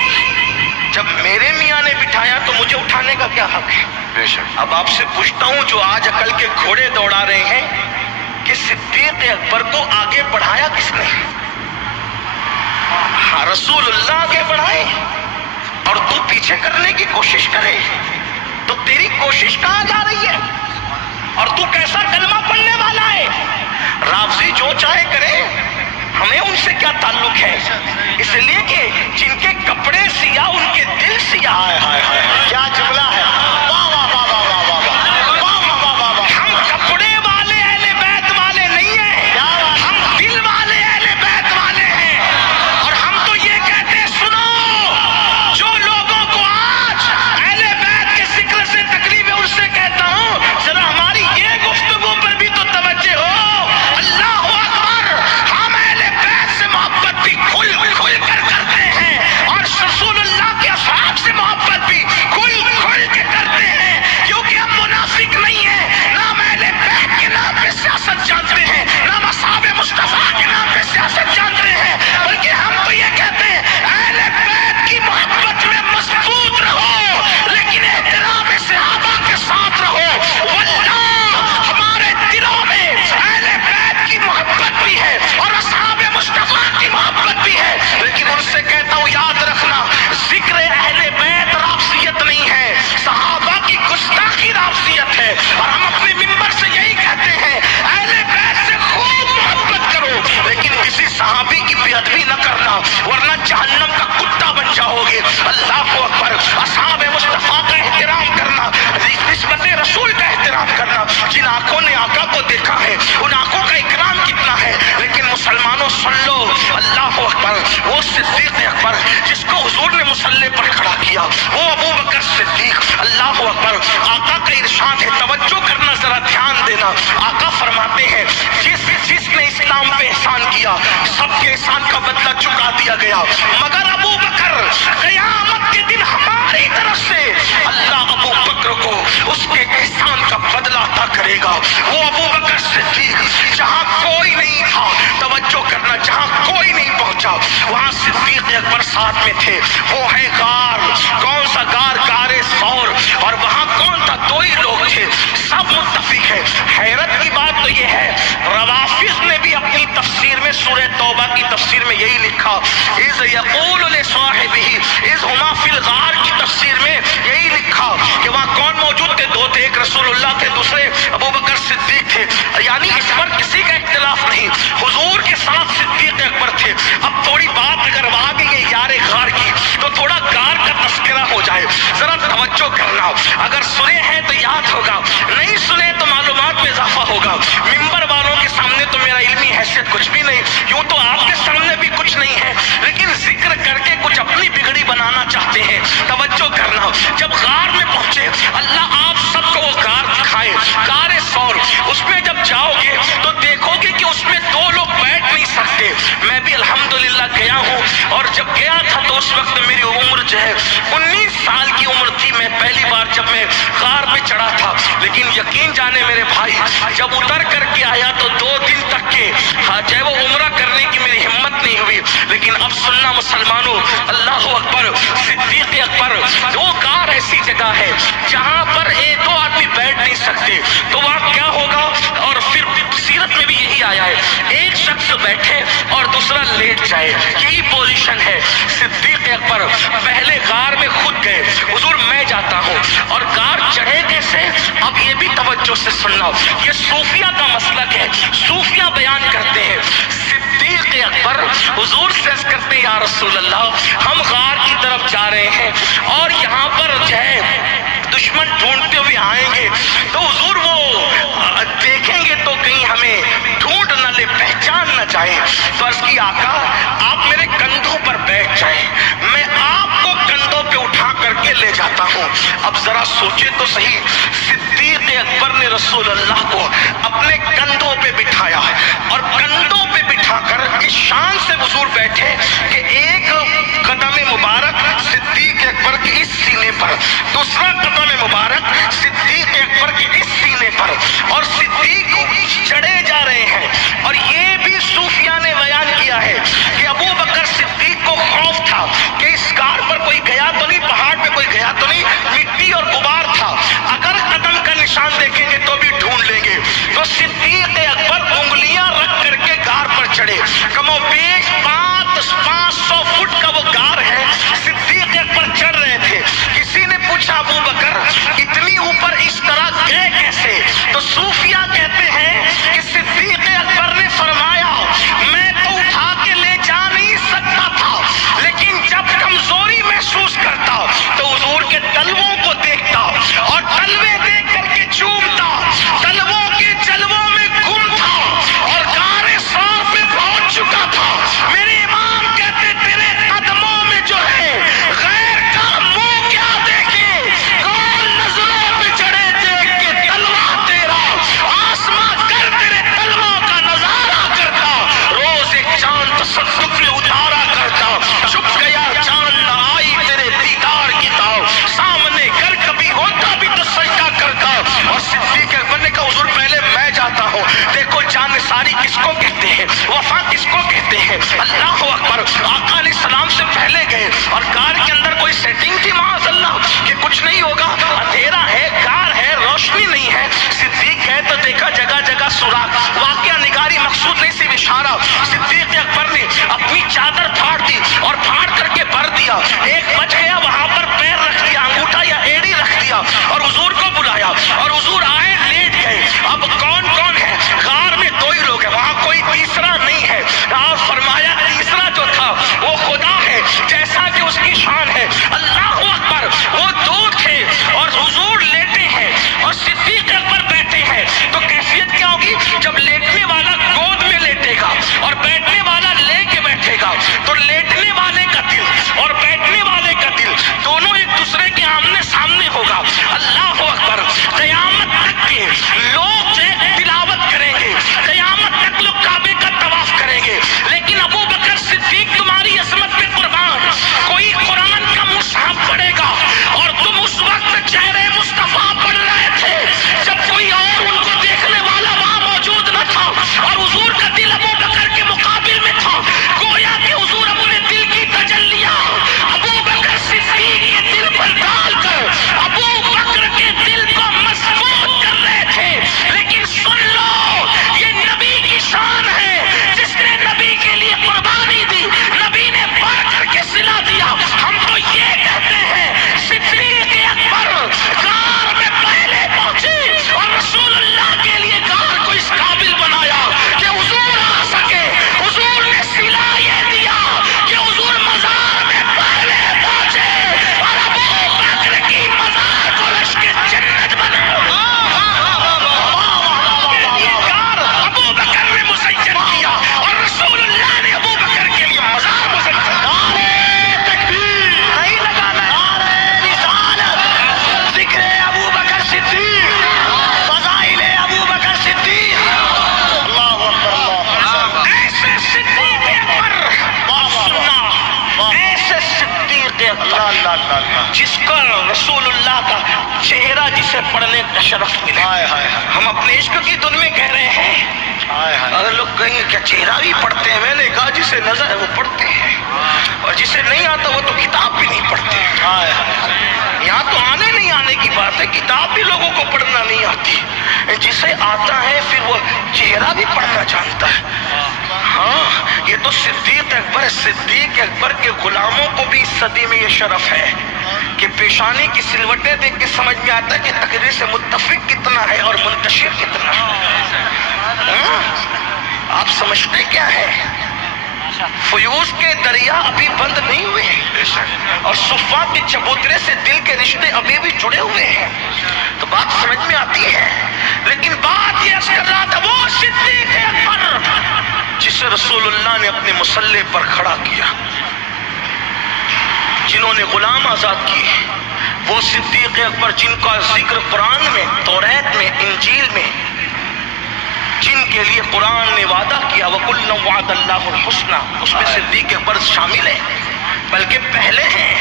جب میرے میاں نے بٹھایا تو مجھے اٹھانے کا کیا حق ہے؟ بے شک. اب آپ سے پوچھتا ہوں جو آج عقل کے گھوڑے دوڑا رہے ہیں کہ صدیق اکبر کو آگے بڑھایا کس نے؟ رسول اللہ آگے بڑھائے اور تو پیچھے کرنے کی کوشش کرے تو تیری کوشش کہاں جا رہی ہے؟ اور تو کیسا کلمہ پڑھنے والا ہے؟ رافضی جو چاہے کرے، ہمیں ان سے کیا تعلق ہے؟ اس لیے کہ جن کے کپڑے سیاہ ان کے دل سیاہ. کیا جملہ ہے! ہم کپڑے والے اہل بیت والے نہیں ہیں، ہم دل والے اہل بیت والے ہیں. اور ہم تو یہ کہتے ہیں سنو، جو لوگوں کو آج اہل بیت کے ذکر سے تکلیف ہے ان سے کہتا ہوں ذرا ہماری یہ گفتگو پر بھی تو توجہ ہو. اللہ اکبر. ہم اہل بیت سے محبت بھی کھل کر کرتے ہیں اور رسول اللہ کے اصحاب سے محبت بھی کھل کے کرتے ہیں. دینا. آقا فرماتے ہیں جس نے اسلام پہ احسان کیا سب کے احسان کا بدلہ چکا دیا گیا, مگر ابو بکر قیامت کے دن ہماری طرف سے اللہ ابو بکر کو اس کے احسان کا بدلہ عطا کرے گا. وہ ابو بکر صدیق جہاں کوئی نہیں تھا, توجہ کرنا, جہاں کوئی نہیں پہنچا وہاں صدیق اکبر ساتھ میں تھے. وہ ہے غار, کون سا غار؟ غار ثور. اور وہاں کون تھا؟ دو ہی لوگ تھے, سب متفق ہے. حیرت کی بات تو یہ ہے روافض نے بھی اپنی تفسیر میں سورہ توبہ کی تفسیر میں یہی لکھا, اذ یقول لصاحبہ اذ ہما فی الغار کی تفسیر میں یہی لکھا کہ وہاں کون موجود تھے؟ دو تھے, ایک رسول اللہ تھے, دوسرے ابو بکر صدیق تھے. یعنی اس پر کسی کا اختلاف نہیں, حضور کے ساتھ صدیق اکبر تھے. اب تھوڑی بات اگر آ گئی ہے یار غار کی تو تھوڑا غار کا تذکرہ ہو جائے, ذرا توجہ کرنا. اگر سنے ہیں تو یاد ہوگا, نہیں سنے تو معلومات میں اضافہ ہوگا. ممبر والوں کے سامنے تو میرا علمی حیثیت کچھ بھی نہیں, یوں تو آپ کے سامنے بھی کچھ نہیں ہے, لیکن ذکر کر کے کچھ اپنی بگڑی بنانا چاہتے ہیں. توجہ کرنا, جب غار میں پہنچے اللہ آپ سب کو وہ غار دکھائے, غار ثور. اس میں جب جاؤ گے تو دیکھو گے کہ اس میں دو لوگ بیٹھ نہیں سکتے. میں بھی الحمدللہ گیا ہوں, اور جب گیا تھا تو اس وقت میری عمر جو ہے 19 سال کی عمر تھی. میں پہلی بار جب میں غار پہ چڑھا تھا, لیکن یقین جانے میرے بھائی جب اتر کر کے آیا تو 2 دن تک کے چاہے وہ عمرہ کرنے کی میری ہمت نہیں ہوئی. لیکن اب سننا مسلمانوں, اللہ اکبر, صدیق اکبر, وہ غار ایسی جگہ ہے جہاں پر 2 آدمی بیٹھ نہیں سکتے, تو وہاں کیا ہوگا؟ اور پھر سیرت میں بھی یہی آیا ہے, ایک شخص بیٹھے اور دوسرا لیٹ جائے, یہی پوزیشن ہے. صدیق اکبر پہلے غار میں خود گئے, حضور میں جاتا ہوں, اور غار چڑھے کیسے؟ اب یہ بھی توجہ سے سننا, یہ صوفیہ کا مسلک ہے, صوفیہ بیان کرتے ہیں. صدیق اکبر حضور سے عرض کرتے ہیں یا رسول اللہ ہم غار کی طرف جا رہے ہیں اور یہاں پر جو ہے دشمن ڈھونڈتے ہوئے آئیں گے, تو حضور وہ دیکھیں گے تو کہیں ہمیں ڈھونڈ نہ لے, پہچان نہ جائیں. تو عرض کی آقا آپ میرے کندھوں پر بیٹھ جائیں, میں آپ کو کندھوں پہ اٹھا کر کے لے جاتا ہوں. اب ذرا سوچے تو صحیح, صدیق اکبر نے رسول اللہ کو اپنے کندھوں پہ بٹھایا, اور کندھوں پہ بٹھا کر اس شان سے حضور بیٹھے کہ ایک قدم مبارک صدیق اکبر کے اس سینے پر, دوسرا قدم مبارک صدیق اکبر کے اس سینے پر, اور صدیق چڑھے جا رہے ہیں. اور یہ بھی صوفیہ نے بیان کیا ہے کہ ابو بکر صدیق کو خوف تھا کہ اس غار پر کوئی گیا تو نہیں, پہاڑ پہ کوئی گیا تو نہیں, مٹی اور غبار تھا, اگر قدم کا نشان دیکھیں گے تو بھی ڈھونڈ لیں گے. تو صدیق اکبر انگلیاں رکھ کر کے غار پر چڑھے. کم و بیش 500 فٹ کا وہ غار ہے, صدیق اکبر چڑھ رہے تھے. کسی نے پوچھا ابو بکر اتنی اوپر اس طرح گئے کیسے؟ تو صوفیہ کہتے ہیں کہ صدیق اکبر نے فرمایا میں تو اٹھا کے لے جا نہیں سکتا تھا, لیکن جب کمزوری محسوس کرتا تو حضور کے تلووں کو دیکھتا اور تلوے دیکھ کر کے چومتا, تلووں کے جلووں میں گم تھا اور غار ثور پہ پہنچ چکا تھا. میرے امام کہتے تیرے قدموں میں جو ہے غیر کا منہ کیا دیکھے, کون نظروں پہ چڑھے دیکھ کے تلوہ تیرا آسمان کر تیرے تلووں کا نظارہ کرتا, روز ایک چاند تصدق میں اتارا کرتا, چھپ گیا چاند نہ آئی تیرے دیدار کی تاؤ, سامنے کر کبھی ہوتا بھی تو سجدہ کرتا. اور صدیق اکبر نے کہا حضور پہلے میں جاتا ہوں. دیکھو جان ساری کس کو کہتے ہیں, وفا کس کو کہتے ہیں. اللہ اکبر, آقا علیہ السلام سے پہلے گئے اور غار کے اندر کوئی سیٹنگ تھی معاذ اللہ کہ کچھ نہیں ہوگا, اندھیرا ہے, غار ہے, روشنی نہیں ہے. صدیق ہے تو دیکھا جگہ جگہ سوراخ, واقعہ نگاری مقصود نہیں صرف اشارہ. صدیق اکبر نے اپنی چادر پھاڑ دی اور پھاڑ کر کے بھر دیا, ایک بچ گیا وہاں پر پیر رکھ دیا, انگوٹھا یا ایڑی رکھ دیا, اور حضور کو بلایا اور حضور آئے, لیٹ گئے. اب کون کون ہے غار میں؟ 2 ہی لوگ ہیں, وہاں کوئی تیسرا نہیں ہے. اور فرمایا تیسرا جو تھا وہ خدا ہے, جیسا کہ اس کی شان ہے. اللہ اکبر, وہ 2 تھے اور حضور لیٹے ہیں. اسے پڑھنے کا شرف ملے. ہم اپنے عشق کی دن میں کہہ رہے ہیں. اگر لوگ کہیں گے کیا چہرہ بھی پڑھتے ہیں؟ میں نے کہا جسے نظر ہے وہ پڑھتے ہیں، اور جسے نہیں آتا وہ تو کتاب بھی نہیں پڑھتے. یہاں تو آنے نہیں آنے کی بات ہے، کتاب بھی لوگوں کو پڑھنا نہیں آتی. جسے آتا ہے پھر وہ چہرہ بھی پڑھنا جانتا ہے. ہاں یہ تو صدیق اکبر ہے. صدیق اکبر کے غلاموں کو بھی اس صدی میں یہ شرف ہے کہ پیشانی کی سلوٹیں دیکھ کے سمجھ میں آتا ہے کہ تقریر سے متفق کتنا ہے اور منتشر کتنا ہے. آپ سمجھتے کیا ہے؟ فیوز کے دریا ابھی بند نہیں ہوئے ہیں، اور صفا کے چبوترے سے دل کے رشتے ابھی بھی جڑے ہوئے ہیں. تو بات سمجھ میں آتی ہے. لیکن بات یہ کر رہا تھا وہ صدیق اکبر جسے رسول اللہ نے اپنے مصلی پر کھڑا کیا، جنہوں نے غلام آزاد کیے. وہ صدیق اکبر جن کا ذکر قرآن میں، توریت میں، انجیل میں، جن کے لیے قرآن نے وعدہ کیا وَكُلًّا وَعَدَ اللَّهُ الْحُسْنَى، اس میں صدیق اکبر شامل ہیں، بلکہ پہلے ہیں.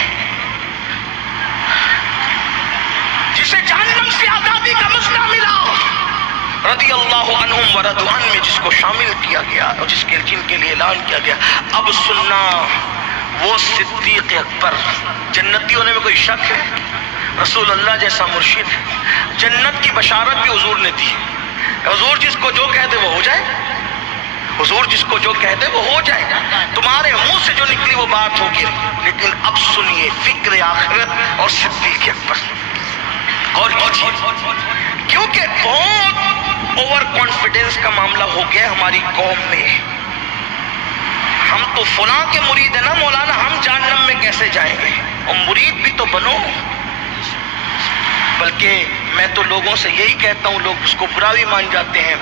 جسے جہنم سے آزادی کا مسئلہ ملا، رضی اللہ عنہم ورضوا عنہ میں جس کو شامل کیا گیا اور جن کے لیے اعلان کیا گیا. اب سننا، وہ صدیق اکبر جنتی ہونے میں کوئی شک ہے؟ رسول اللہ جیسا مرشد، جنت کی بشارت بھی حضور نے دی. حضور جس کو جو کہہ دے وہ ہو جائے، حضور جس کو جو کہہ دے وہ ہو جائے. تمہارے منہ سے جو نکلی وہ بات ہوگی. لیکن اب سنیے فکر آخرت اور صدیق اکبر. اور کیونکہ بہت اوور کانفیڈنس کا معاملہ ہو گیا ہماری قوم میں. ہم تو فلاں کے مرید ہیں نا مولانا، ہم جہنم میں کیسے جائیں گے؟ اور مرید بھی تو بنو. بلکہ میں تو لوگوں سے یہی کہتا ہوں، لوگ اس کو برا بھی مان جاتے ہیں.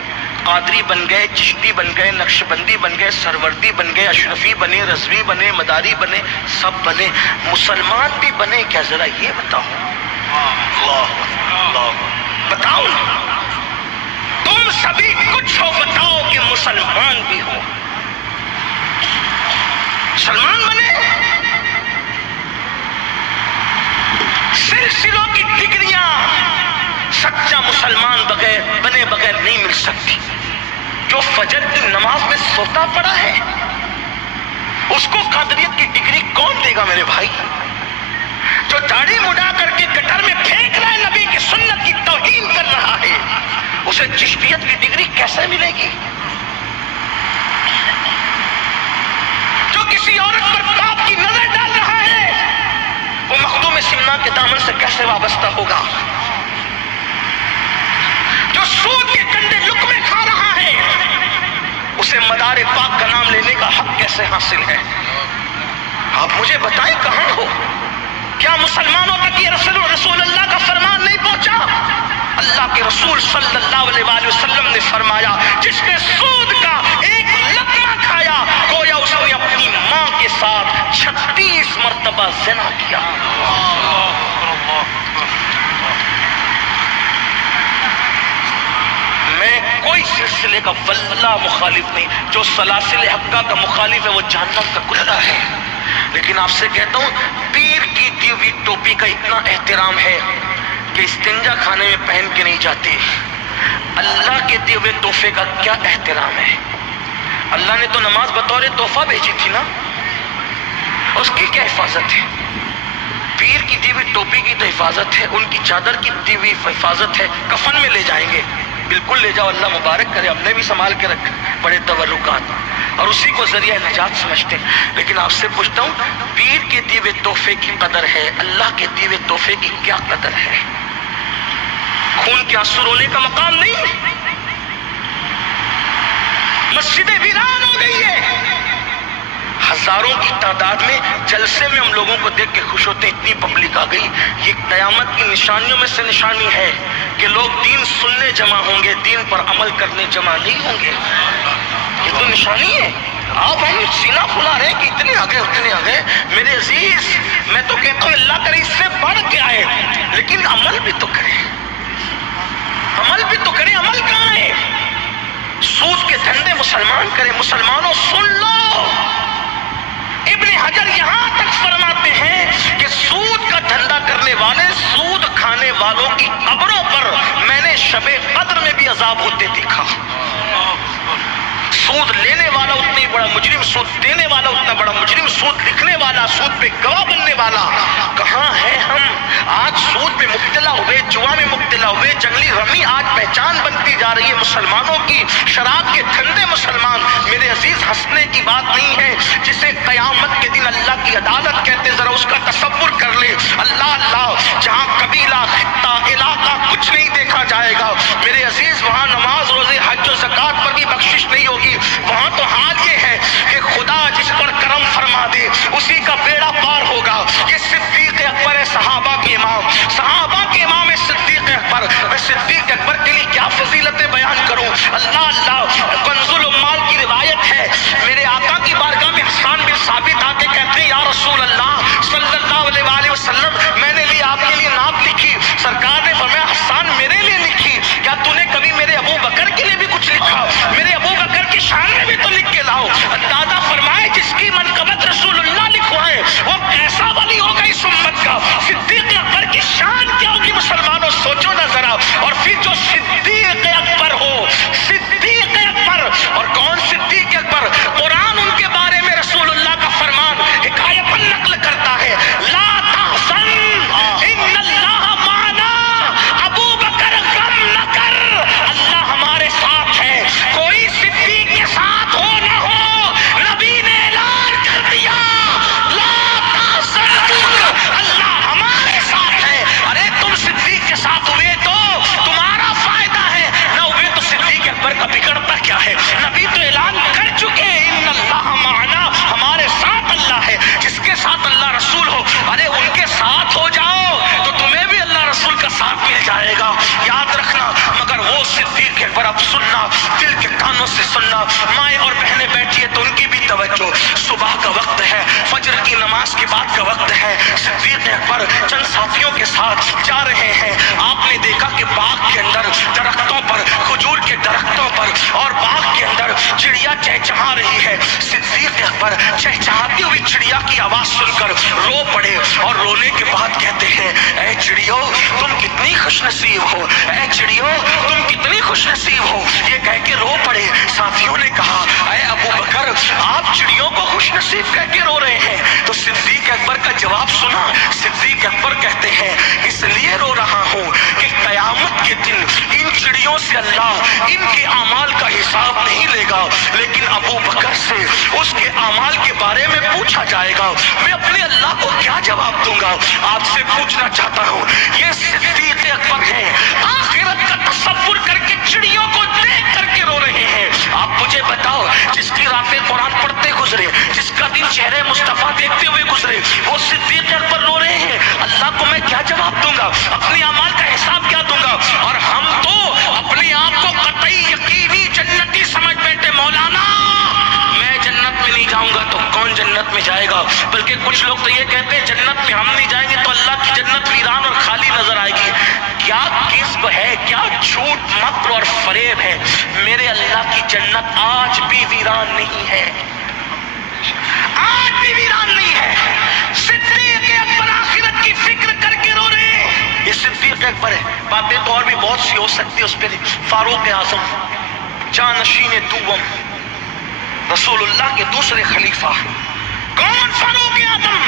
قادری بن گئے، چشتی بن گئے، نقشبندی بن گئے، سروردی بن گئے، اشرفی بنے، رضوی بنے، مداری بنے، سب بنے. مسلمان بھی بنے کیا؟ ذرا یہ بتاؤ. بتاؤ نا، تم سبھی کچھ ہو، بتاؤ کہ مسلمان بھی ہو. مسلمان بنے، سلسلوں کی ڈگریاں سچا مسلمان بنے بغیر نہیں مل سکتی. جو فجر کی نماز میں سوتا پڑا ہے اس کو قادریت کی ڈگری کون دے گا میرے بھائی؟ جو داڑھی مڈا کر کے گٹر میں پھینک رہا ہے، نبی کی سنت کی توہین کر رہا ہے، اسے چشتیت کی ڈگری کیسے ملے گی؟ جو کسی عورت پر پاپ کی نظر ڈال رہا ہے وہ مخدوم سمنا کے دامن سے کیسے وابستہ ہوگا؟ جو سود کے گندے لقمے کھا رہا ہے اسے مدار پاک کا نام لینے کا حق کیسے حاصل ہے؟ آپ مجھے بتائیں کہاں ہو؟ کیا مسلمانوں تک یہ رسول اللہ کا فرمان نہیں پہنچا؟ اللہ کے رسول صلی اللہ علیہ وآلہ وسلم نے فرمایا جس نے سود کا ایک لقمہ کھایا گویا اس نے اپنی ماں کے ساتھ 36 مرتبہ زنا کیا. میں کوئی سلسلے کا واللہ مخالف نہیں، جو سلاسل حقہ کا مخالف ہے وہ جہنم کا کتا ہے. لیکن آپ سے کہتا ہوں پیر کی دی ہوئی ٹوپی کا اتنا احترام ہے کہ استنجا خانے میں پہن کے نہیں جاتے. اللہ کے دیے ہوئے تحفے کا کیا احترام ہے؟ اللہ نے تو نماز بطور تحفہ بھیجی تھی نا، اس کی کیا حفاظت ہے؟ پیر کی دی ہوئی ٹوپی کی تو حفاظت ہے، ان کی چادر کی دی ہوئی حفاظت ہے. کفن میں لے جائیں گے، بالکل لے جاؤ، اللہ مبارک کرے. ہم نے بھی سنبھال کے رکھ بڑے تبرکات اور اسی کو ذریعہ نجات سمجھتے ہیں. لیکن آپ سے پوچھتا ہوں پیر کے دیے ہوئے تحفے کی قدر ہے، اللہ کے دیے ہوئے تحفے کی کیا قدر ہے؟ خون کے آنسو رونے کا مقام نہیں. مسجدیں ویران ہو گئی ہے، ہزاروں کی تعداد میں جلسے میں ہم لوگوں کو دیکھ کے خوش ہوتے ہیں، اتنی پبلک آ گئی. یہ قیامت کی نشانیوں میں سے نشانی ہے کہ لوگ دین سننے جمع ہوں گے، دین پر عمل کرنے جمع نہیں ہوں گے. یہ تو نشانی ہے. آپ ہم سینہ پھلا رہے کہ اتنے آگے اتنے آگے. میرے عزیز میں تو کہتا ہوں اللہ کرے اس سے بڑھ کے آئے، لیکن عمل بھی تو کرے، عمل بھی تو کرے. عمل کہاں ہے؟ سود کے دھندے مسلمان کرے. مسلمانوں سن لو، ابن حجر یہاں تک فرماتے ہیں کہ سود کا دھندا کرنے والے، سود کھانے والوں کی قبروں پر میں نے شب قدر میں بھی عذاب ہوتے دیکھا. سود لینے والا اتنا ہی بڑا مجرم، سود دینے والا اتنا بڑا مجرم، سود لکھنے والا، سود پہ گواہ بننے والا. کہاں ہے ہم؟ آج سود پہ مبتلا ہوئے، جوا میں مبتلا ہوئے، جنگلی رمی آج پہچان بنتی جا رہی ہے مسلمانوں کی. شراب کے دھندے مسلمان. میرے عزیز ہنسنے کی بات نہیں ہے. جسے قیامت کے دن اللہ کی عدالت کہتے، ذرا اس کا تصور کر لے. اللہ اللہ، جہاں قبیلہ، خطہ، علاقہ کچھ نہیں دیکھا جائے گا میرے عزیز، وہاں نماز، روزے، حج و زکوٰۃ پر بھی بخشش نہیں ہوگی. وہاں تو حال یہ ہے کہ خدا جس پر کرم فرما دے اسی کا بیڑا پار ہوگا. یہ صدیق اکبر ہے، صحابہ کے امام، صحابہ کے امام ہے صدیق اکبر. میں صدیق اکبر کے لیے کیا فضیلتیں بیان کروں. اللہ اللہ، کنز العمال کی روایت ہے، میرے آقا کی بارگاہ میں حسان بن ثابت آ کے کہتے ہیں یا رسول اللہ صلی اللہ علیہ وآلہ وسلم، میں نے بھی آپ کے لیے نعت لکھی. سرکار نے فرمایا حسان میرے لیے لکھی، کیا تو نے کبھی میرے ابو بکر کے لیے بھی کچھ لکھا؟ میرے ابو بکر کی شان میں بھی تو لکھ کے لاؤ. دادا فرمائے جس کی منقبت رسول اللہ لکھوائے وہ کیسا ولی ہوگا اس امت کا. صدیق اکبر کی شان کیا ہوگی مسلمانوں، سوچو نہ ذرا. اور پھر جو صدیق اکبر ہو، صدیق اکبر، اور کون صدیق اکبر؟ قرآن ان کے بارے میں رسول اللہ کا فرمان حکایت نقل کرتا ہے، لا تحزن ان اللہ معنا، ابو بکر غم نہ کر، اللہ ہمارے ساتھ ہے. کوئی صدیق کے ساتھ ہو نہ ہو، نبی نے اعلان کر دیا لا تحزن، اللہ ہمارے ساتھ ہے. ارے تم صدیق کے ساتھ ہوئے تو تمہارا فائدہ ہے، نہ ہوئے تو صدیق اکبر کا بگڑتا کیا ہے؟ نبی تو اعلان کر چکے ان اللہ معنا، ہمارے ساتھ اللہ ہے. جس کے ساتھ اللہ رسول ہو، ارے ان کے ساتھ ہو جاؤ تو تمہیں بھی اللہ رسول کا ساتھ مل جائے گا. یاد رکھنا. مگر وہ صدیق اکبر، اب سننا، دل کے کانوں سے سننا. مائیں اور بہنیں بیٹھی ہے تو ان کی بھی توجہ. صبح کا وقت ہے، فجر کی نماز کے بعد کا وقت ہے. صدیق اکبر چند ساتھیوں کے ساتھ جا رہے ہیں. آپ نے دیکھا کہ باغ کے اندر درختوں پر، کھجور کے درختوں پر اور باغ کے اندر چڑیا چہچہا رہی ہے. صدیق اکبر چہچہاتی ہوئی چڑیا کی آواز سن کر رو پڑے، اور رونے کے بعد کہتے ہیں اے چڑیو تم کتنی خوش نصیب ہو، اے چڑیو تم کتنی خوش نصیب ہو. یہ کہہ کے رو پڑے. ساتھیوں نے کہا اے ابو بکر آپ چڑیوں کو خوش نصیب کہہ کے رو رہے ہیں؟ تو صدیق اکبر کا جواب سنا. صدیق اکبر کہتے ہیں اس لیے رو رہا ہوں کہ قیامت کے دن ان چڑیوں سے اللہ ان کے اعمال کا حساب نہیں لے گا، لیکن ابو بکر سے اس کے اعمال کے بارے میں پوچھا جائے گا. میں اپنے اللہ کو کیا جواب دوں گا؟ آپ سے پوچھنا چاہتا ہوں، یہ صدیق اکبر ہیں، آخرت کا تصور کر کے چڑیوں کو دیکھ کر کے رو رہے ہیں. آپ مجھے بتاؤ، جس کی راتیں قرآن پڑھتے گزرے، جس کا دن چہرے مصطفیٰ دیکھتے ہوئے گزرے، وہ صدیق اکبر رو رہے ہیں. اللہ کو میں کیا جواب دوں گا؟ اپنے اعمال کا حساب کیا دوں گا؟ اور ہم تو اپنے آپ کو قطعی یقینی جنتی سمجھ بیٹھے. مولانا میں جنت میں نہیں جاؤں گا تو کون جنت میں جائے گا؟ بلکہ کچھ لوگ تو یہ کہتے ہیں جنت میں ہم نہیں جائیں گے تو اللہ کی جنت ویران اور خالی نظر آئے گی. کیا کذب ہے، کیا جھوٹ، مکر اور فریب ہے. میرے اللہ کی جنت آج بھی ویران نہیں ہے، آج بھی ویران نہیں ہے. صدیق اکبر آخرت کی فکر کر کے رو رہے ہیں. یہ صدیق اکبر ہے. باتیں تو اور بھی بہت سی ہو سکتی ہے اس پہ. فاروق اعظم، جانشین دوم، رسول اللہ کے دوسرے خلیفہ. کون فاروق اعظم؟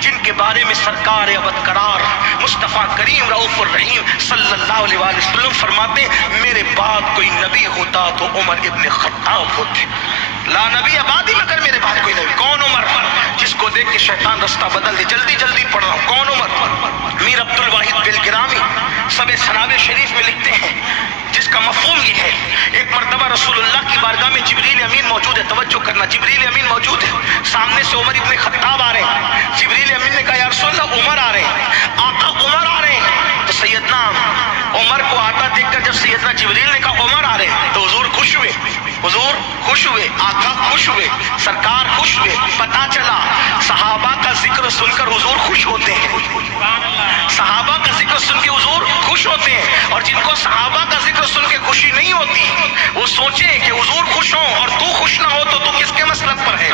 جن کے بارے میں سرکار ابد قرار مصطفیٰ کریم رؤوف الرحیم صلی اللہ علیہ وآلہ وسلم فرماتے میرے بعد کوئی نبی ہوتا تو عمر ابن خطاب ہوتے. لا نبی آبادی مگر میرے بعد کوئی نبی. کون عمر؟ جس کو دیکھ کے شیطان رستہ بدل دے. جلدی جلدی پڑھ رہا ہوں. کون عمر؟ میر عبد الواحد بلگرامی سب سناب شریف میں لکھتے ہیں، جس کا مفہوم یہ ہے، ایک مرتبہ رسول اللہ کی بارگاہ میں جبریل امین موجود ہے. توجہ کرنا، جبریل امین موجود ہے. سامنے سے عمر ابن خطاب آ رہے ہیں. جبریل امین نے کہا یا رسول اللہ عمر آ رہے ہیں. آقا عمر آ رہے ہیں. تو سیدنا عمر کو آتا دیکھ کر جب سیدنا جبریل نے کہا عمر آ رہے ہیں تو حضور خوش ہوئے. حضور خوش ہوئے، آقا خوش ہوئے، سرکار خوش ہوئے. پتا چلا صحابہ کا ذکر سن کر حضور خوش ہوتے ہیں. صحابہ کا ذکر سن کے حضور خوش ہوتے ہیں. اور جن کو صحابہ کا ذکر سن کے خوشی نہیں ہوتی وہ سوچے کہ حضور خوش ہوں اور تو خوش نہ ہو تو کس کے مسلک پر ہے.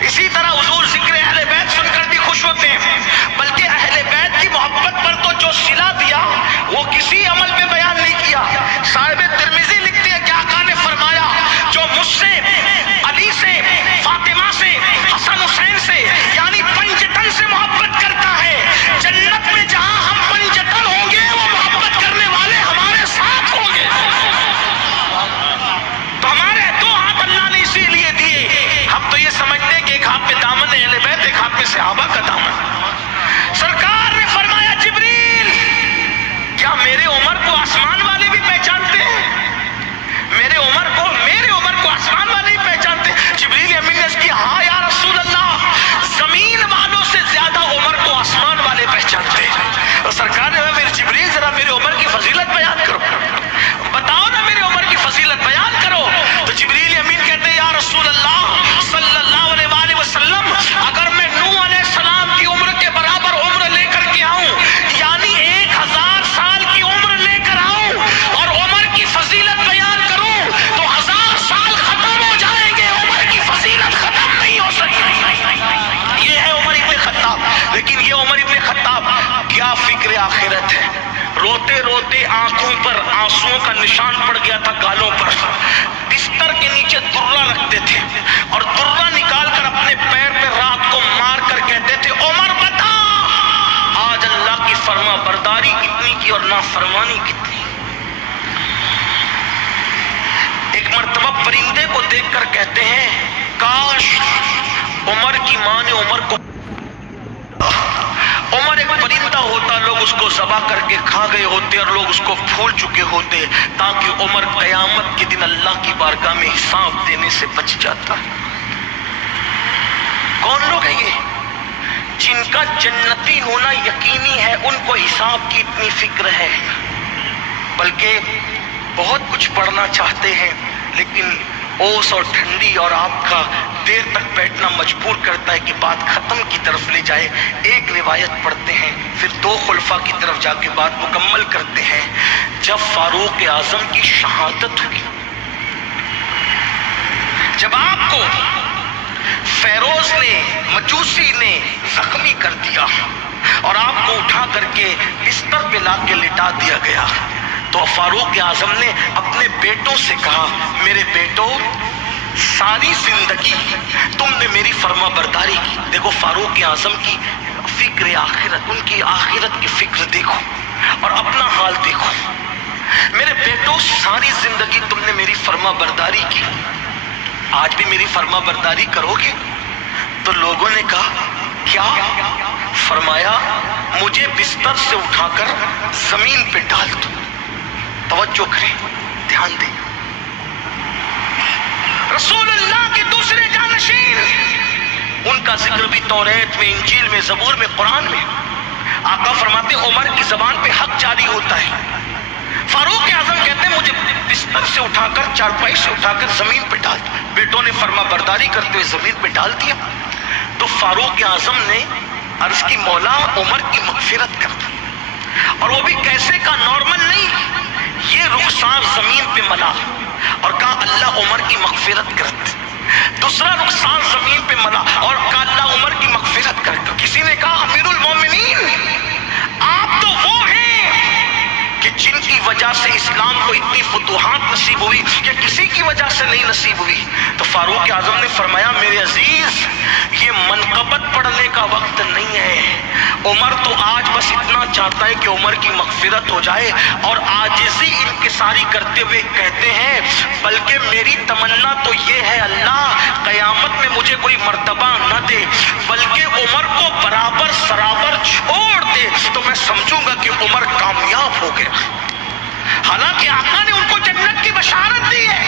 اسی طرح حضور ذکر اہل بیت سن کر بھی خوش ہوتے ہیں. بلکہ اہل بیت کی محبت پر تو جو صلہ وہ کسی عمل میں بیان نہیں کیا. صاحب ترمذی لکھتے ہیں کہ آقا نے فرمایا جو مجھ سے، علی سے، فاطمہ سے، حسن حسین سے یعنی پنجتن سے محبت کرتا ہے، جنت میں جہاں ہم پنجتن ہوں گے وہ محبت کرنے والے ہمارے ساتھ ہوں گے. تو ہمارے دو ہاتھ اللہ نے اسی لیے دیے. ہم تو یہ سمجھتے ہیں کہ ایک ہاتھ میں دامن اہل بیت، ایک ہاتھ میں صحابہ کا دامن. سرکار نے فرمایا جبریل کیا میرے عمر کو آسمان والے بھی پہچانتے ہیں؟ میرے عمر کو آسمان والے بھی پہچانتے ہیں؟ جبریل امین نے کہا ہاں یا رسول اللہ، زمین والوں سے زیادہ عمر کو آسمان والے پہچانتے ہیں. اور سرکار نے میرے جبریل ذرا میرے عمر کی فضیلت بیان کرو، بتاؤ نا میرے عمر کی فضیلت بیان کرو. تو جبریل امین کہتے ہیں یا رسول اللہ صلی اللہ علیہ وآلہ وسلم، اگر میں نوح علیہ السلام کی عمر کے برابر عمر لے کر کے آؤں، یعنی 1000 سال کی عمر لے کر آؤں اور عمر کی فضیلت بیان کروں تو 1000 سال ختم ہو جائیں گے، عمر کی فضیلت ختم نہیں ہو سکتی. یہ ہے عمر ابن خطاب. لیکن یہ عمر ابن خطاب کیا فکر آخرت ہے. روتے روتے آنکھوں پر آنسوؤں کا نشان پڑ گیا تھا، گالوں پر. بستر کے نیچے درہ رکھتے تھے اور درہ نکال کر اپنے پیر پہ رات کو مار کر کہتے تھے عمر بتا آج اللہ کی فرما برداری کتنی کی اور نافرمانی کتنی. ایک مرتبہ پرندے کو دیکھ کر کہتے ہیں کاش عمر کی ماں نے عمر ایک پرندہ ہوتا، لوگ اس کو ذبح کر کے کھا گئے ہوتے اور لوگ اس کو بھول چکے ہوتے، تاکہ عمر قیامت کے دن اللہ کی بارگاہ میں حساب دینے سے بچ جاتا. کون لوگ ہیں یہ؟ جن کا جنتی ہونا یقینی ہے، ان کو حساب کی اتنی فکر ہے، بلکہ بہت کچھ پڑھنا چاہتے ہیں لیکن اوس اور ٹھنڈی اور آپ کا دیر تک بیٹھنا مجبور کرتا ہے کہ بات ختم کی طرف لے جائے. ایک روایت پڑھتے ہیں پھر 2 خلفاء کی طرف جا کے بات مکمل کرتے ہیں. جب فاروق اعظم کی شہادت ہوئی، جب آپ کو فیروز نے، مجوسی نے زخمی کر دیا اور آپ کو اٹھا کر کے بستر پہ لا کے لٹا دیا گیا، تو فاروق اعظم نے اپنے بیٹوں سے کہا میرے بیٹو ساری زندگی تم نے میری فرما برداری کی. دیکھو فاروق اعظم کی فکر آخرت، ان کی آخرت کی فکر دیکھو اور اپنا حال دیکھو. میرے بیٹو ساری زندگی تم نے میری فرما برداری کی، آج بھی میری فرما برداری کرو گے؟ تو لوگوں نے کہا کیا؟ فرمایا مجھے بستر سے اٹھا کر زمین پہ ڈال دو. توجہ کریں، دھیان دیں. رسول اللہ کے دوسرے جانشین، ان کا ذکر بھی توریت میں، انجیل میں، زبور میں، قرآن میں. آقا فرماتے عمر کی زبان پہ حق جاری ہوتا ہے. فاروق اعظم کہتے ہیں مجھے بستر سے اٹھا کر، چارپائی سے اٹھا کر زمین پہ ڈال دو. بیٹوں نے فرما برداری کرتے ہوئے زمین پہ ڈال دیا. تو فاروق اعظم نے عرض کی مولا عمر کی مغفرت کر دی، اور وہ بھی کیسے کا نارمل نہیں، یہ رخسار زمین پہ ملا اور کہا اللہ عمر کی مغفرت کر دے. دوسرا رخسار زمین پہ ملا اور کہا اللہ عمر کی مغفرت کر دے. کسی نے کہا امیر المومنین آپ تو وہ ہیں کہ جن کی وجہ سے اسلام کو اتنی فتوحات نصیب ہوئی کہ کسی کی وجہ سے نہیں نصیب ہوئی. تو فاروق اعظم نے فرمایا میرے عزیز یہ منقبت پڑھنے کا وقت نہیں ہے. عمر تو آج بس اتنا چاہتا ہے کہ عمر کی مغفرت ہو جائے، اور عاجزی انکساری کرتے ہوئے کہتے ہیں بلکہ میری تمنا تو یہ ہے اللہ قیامت میں مجھے کوئی مرتبہ نہ دے، بلکہ عمر کو برابر سرابر چھوڑ دے تو میں سمجھوں گا کہ عمر کامیاب ہو گیا. حالانکہ آقا نے ان کو جنت کی بشارت دی ہے،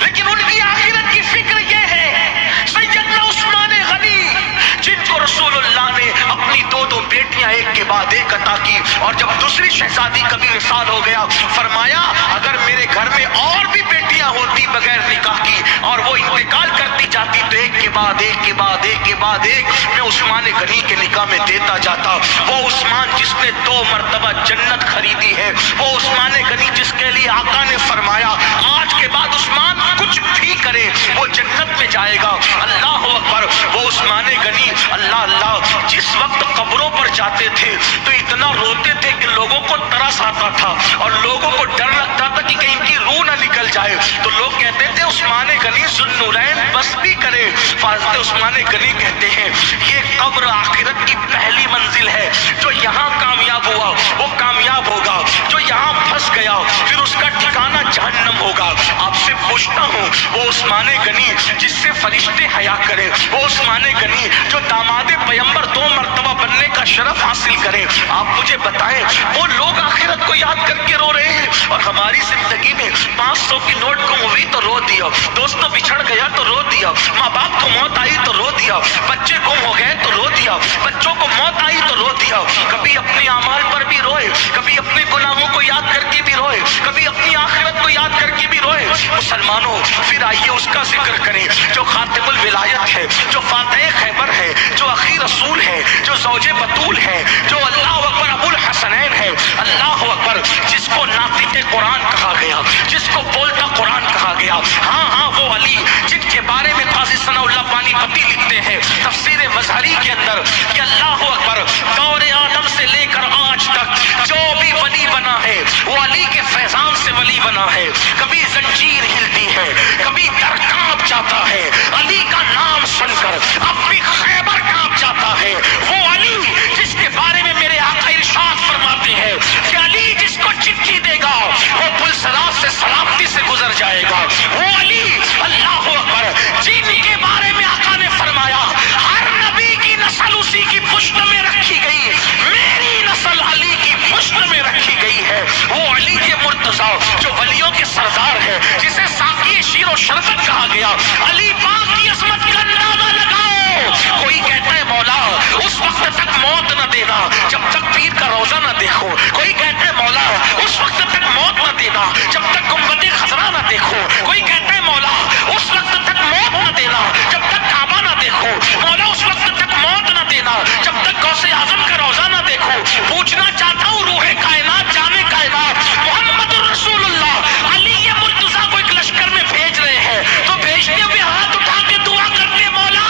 لیکن ان کی آخرت کی فکر یہ ہے. سیدنا عثمان غنی جن کو رسول اللہ نے اپنی 2 بیٹیاں ایک کے بعد ایک عطا کی، اور جب دوسری شہزادی کا بھی وصال ہو گیا فرمایا اگر میرے گھر میں اور بھی بیٹیاں ہوتی بغیر نکاح کی اور وہ انتقال کرتی جاتی تو ایک کے بعد ایک کے بعد ایک کے بعد ایک میں عثمان غنی کے نکاح میں دیتا جاتا. وہ عثمان جس نے 2 مرتبہ جنت خریدی ہے، وہ عثمان غنی جس کے لیے آقا نے فرمایا آج کے بعد عثمان کچھ بھی کرے وہ جنت میں جائے گا. اللہ اکبر. وہ عثمان غنی اللہ اللہ جس وقت قبروں پر جاتے تھے تو اتنا روتے تھے کہ لوگوں کو ترس آتا تھا اور لوگوں کو ڈر لگتا تھا کہ کہیں ان کی روح نہ نکل جائے. تو لوگ کہتے تھے عثمان غنی ذوالنورین بس بھی کرے. حضرت عثمان غنی کہتے ہیں یہ قبر آخرت کی پہلی منزل ہے. جو یہاں کامیاب ہوا وہ کامیاب ہوگا، جو یہاں پھنس گیا پھر اس کا ٹھکانہ جہنم ہوگا. آپ سے پوچھتا ہوں وہ عثمان غنی جس سے فرشتے حیا کرے، وہ عثمان غنی جو داماد پیغمبر 2 مرتبہ بننے کا شرف حاصل کرے، آپ مجھے بتائیں وہ لوگ آخرت کو یاد کر کے رو رہے ہیں اور ہماری زندگی میں 500 کی نوٹ گم ہوئی تو رو دیا، دوستوں بچھڑ گیا تو رو دیا، ماں باپ کو موت آئی تو رو دیا، بچے گم ہو گئے تو رو دیا، بچوں کو موت آئی تو رو دیا. کبھی اپنے اعمال پر بھی روئے، کبھی اپنے گناہوں کو یاد کر کے بھی روئے، کبھی اپنی آخرت کو یاد کر کے بھی روئے. مسلمانوں پھر آئیے اس کا ذکر کریں جو خاتم الولایت ہے، جو فاتح خیبر ہے، جو اخی رسول ہے، جو زوج بطول ہے، جو اللہ اکبر ابو الحسنین ہے. اللہ اکبر جس کو ناطق قرآن کہا گیا، جس کو بولتا قرآن کہا گیا. ہاں وہ علی جن کے بارے میں قاضی ثناء اللہ پانی پتی لکھتے ہیں تفسیر مظہری کے اندر کہ اللہ اکبر دور آدم سے لے کر آج تک جو بھی ولی بنا ہے وہ علی کے فیضان سے ولی بنا ہے. کبھی زنجیر ہلتی ہے، کبھی در کانپ جاتا ہے، علی کا نام سن کر اپنی خیبر کانپ جاتا ہے. وہ علی جس کے بارے میں میرے آقا ارشاد فرماتے ہیں کہ علی جس کو چٹھی دے گا وہ پل صراط سے سلامتی سے گزر جائے گا. وہ علی اللہ اکبر جن کے بارے میں آقا نے فرمایا ہر نبی کی نسل اسی کی پشت میں رکھی گئی، میری نسل علی کی پشت میں رکھی گئی ہے. وہ علی کے مرتضیٰ جو ولیوں کے سردار ہے، جسے ساقی شیر و شربت کہا گیا. علی پاک کی عظمت کا اندازہ لگاؤ. کوئی کہتا ہے مولا اس وقت تک موت نہ دینا جب تک پیر کا روزہ نہ دیکھو. کوئی کہتا ہے مولا اس وقت تک موت نہ دینا جب تک گنبد خضرا نہ دیکھو. کوئی کہتا ہے مولا اس وقت تک موت نہ دینا جب تک کعبہ نہ دیکھو. مولا اس وقت تک موت نہ دینا جب تک غوث اعظم کا روزہ نہ دیکھو. پوچھنا چاہتا ہوں روح کائنات جامع کائنات محمد رسول اللہ علی یہ مرتضیٰ کو ایک لشکر میں بھیج رہے ہیں تو بھیجتے ہوئے ہاتھ اٹھا کے دعا کرتے مولا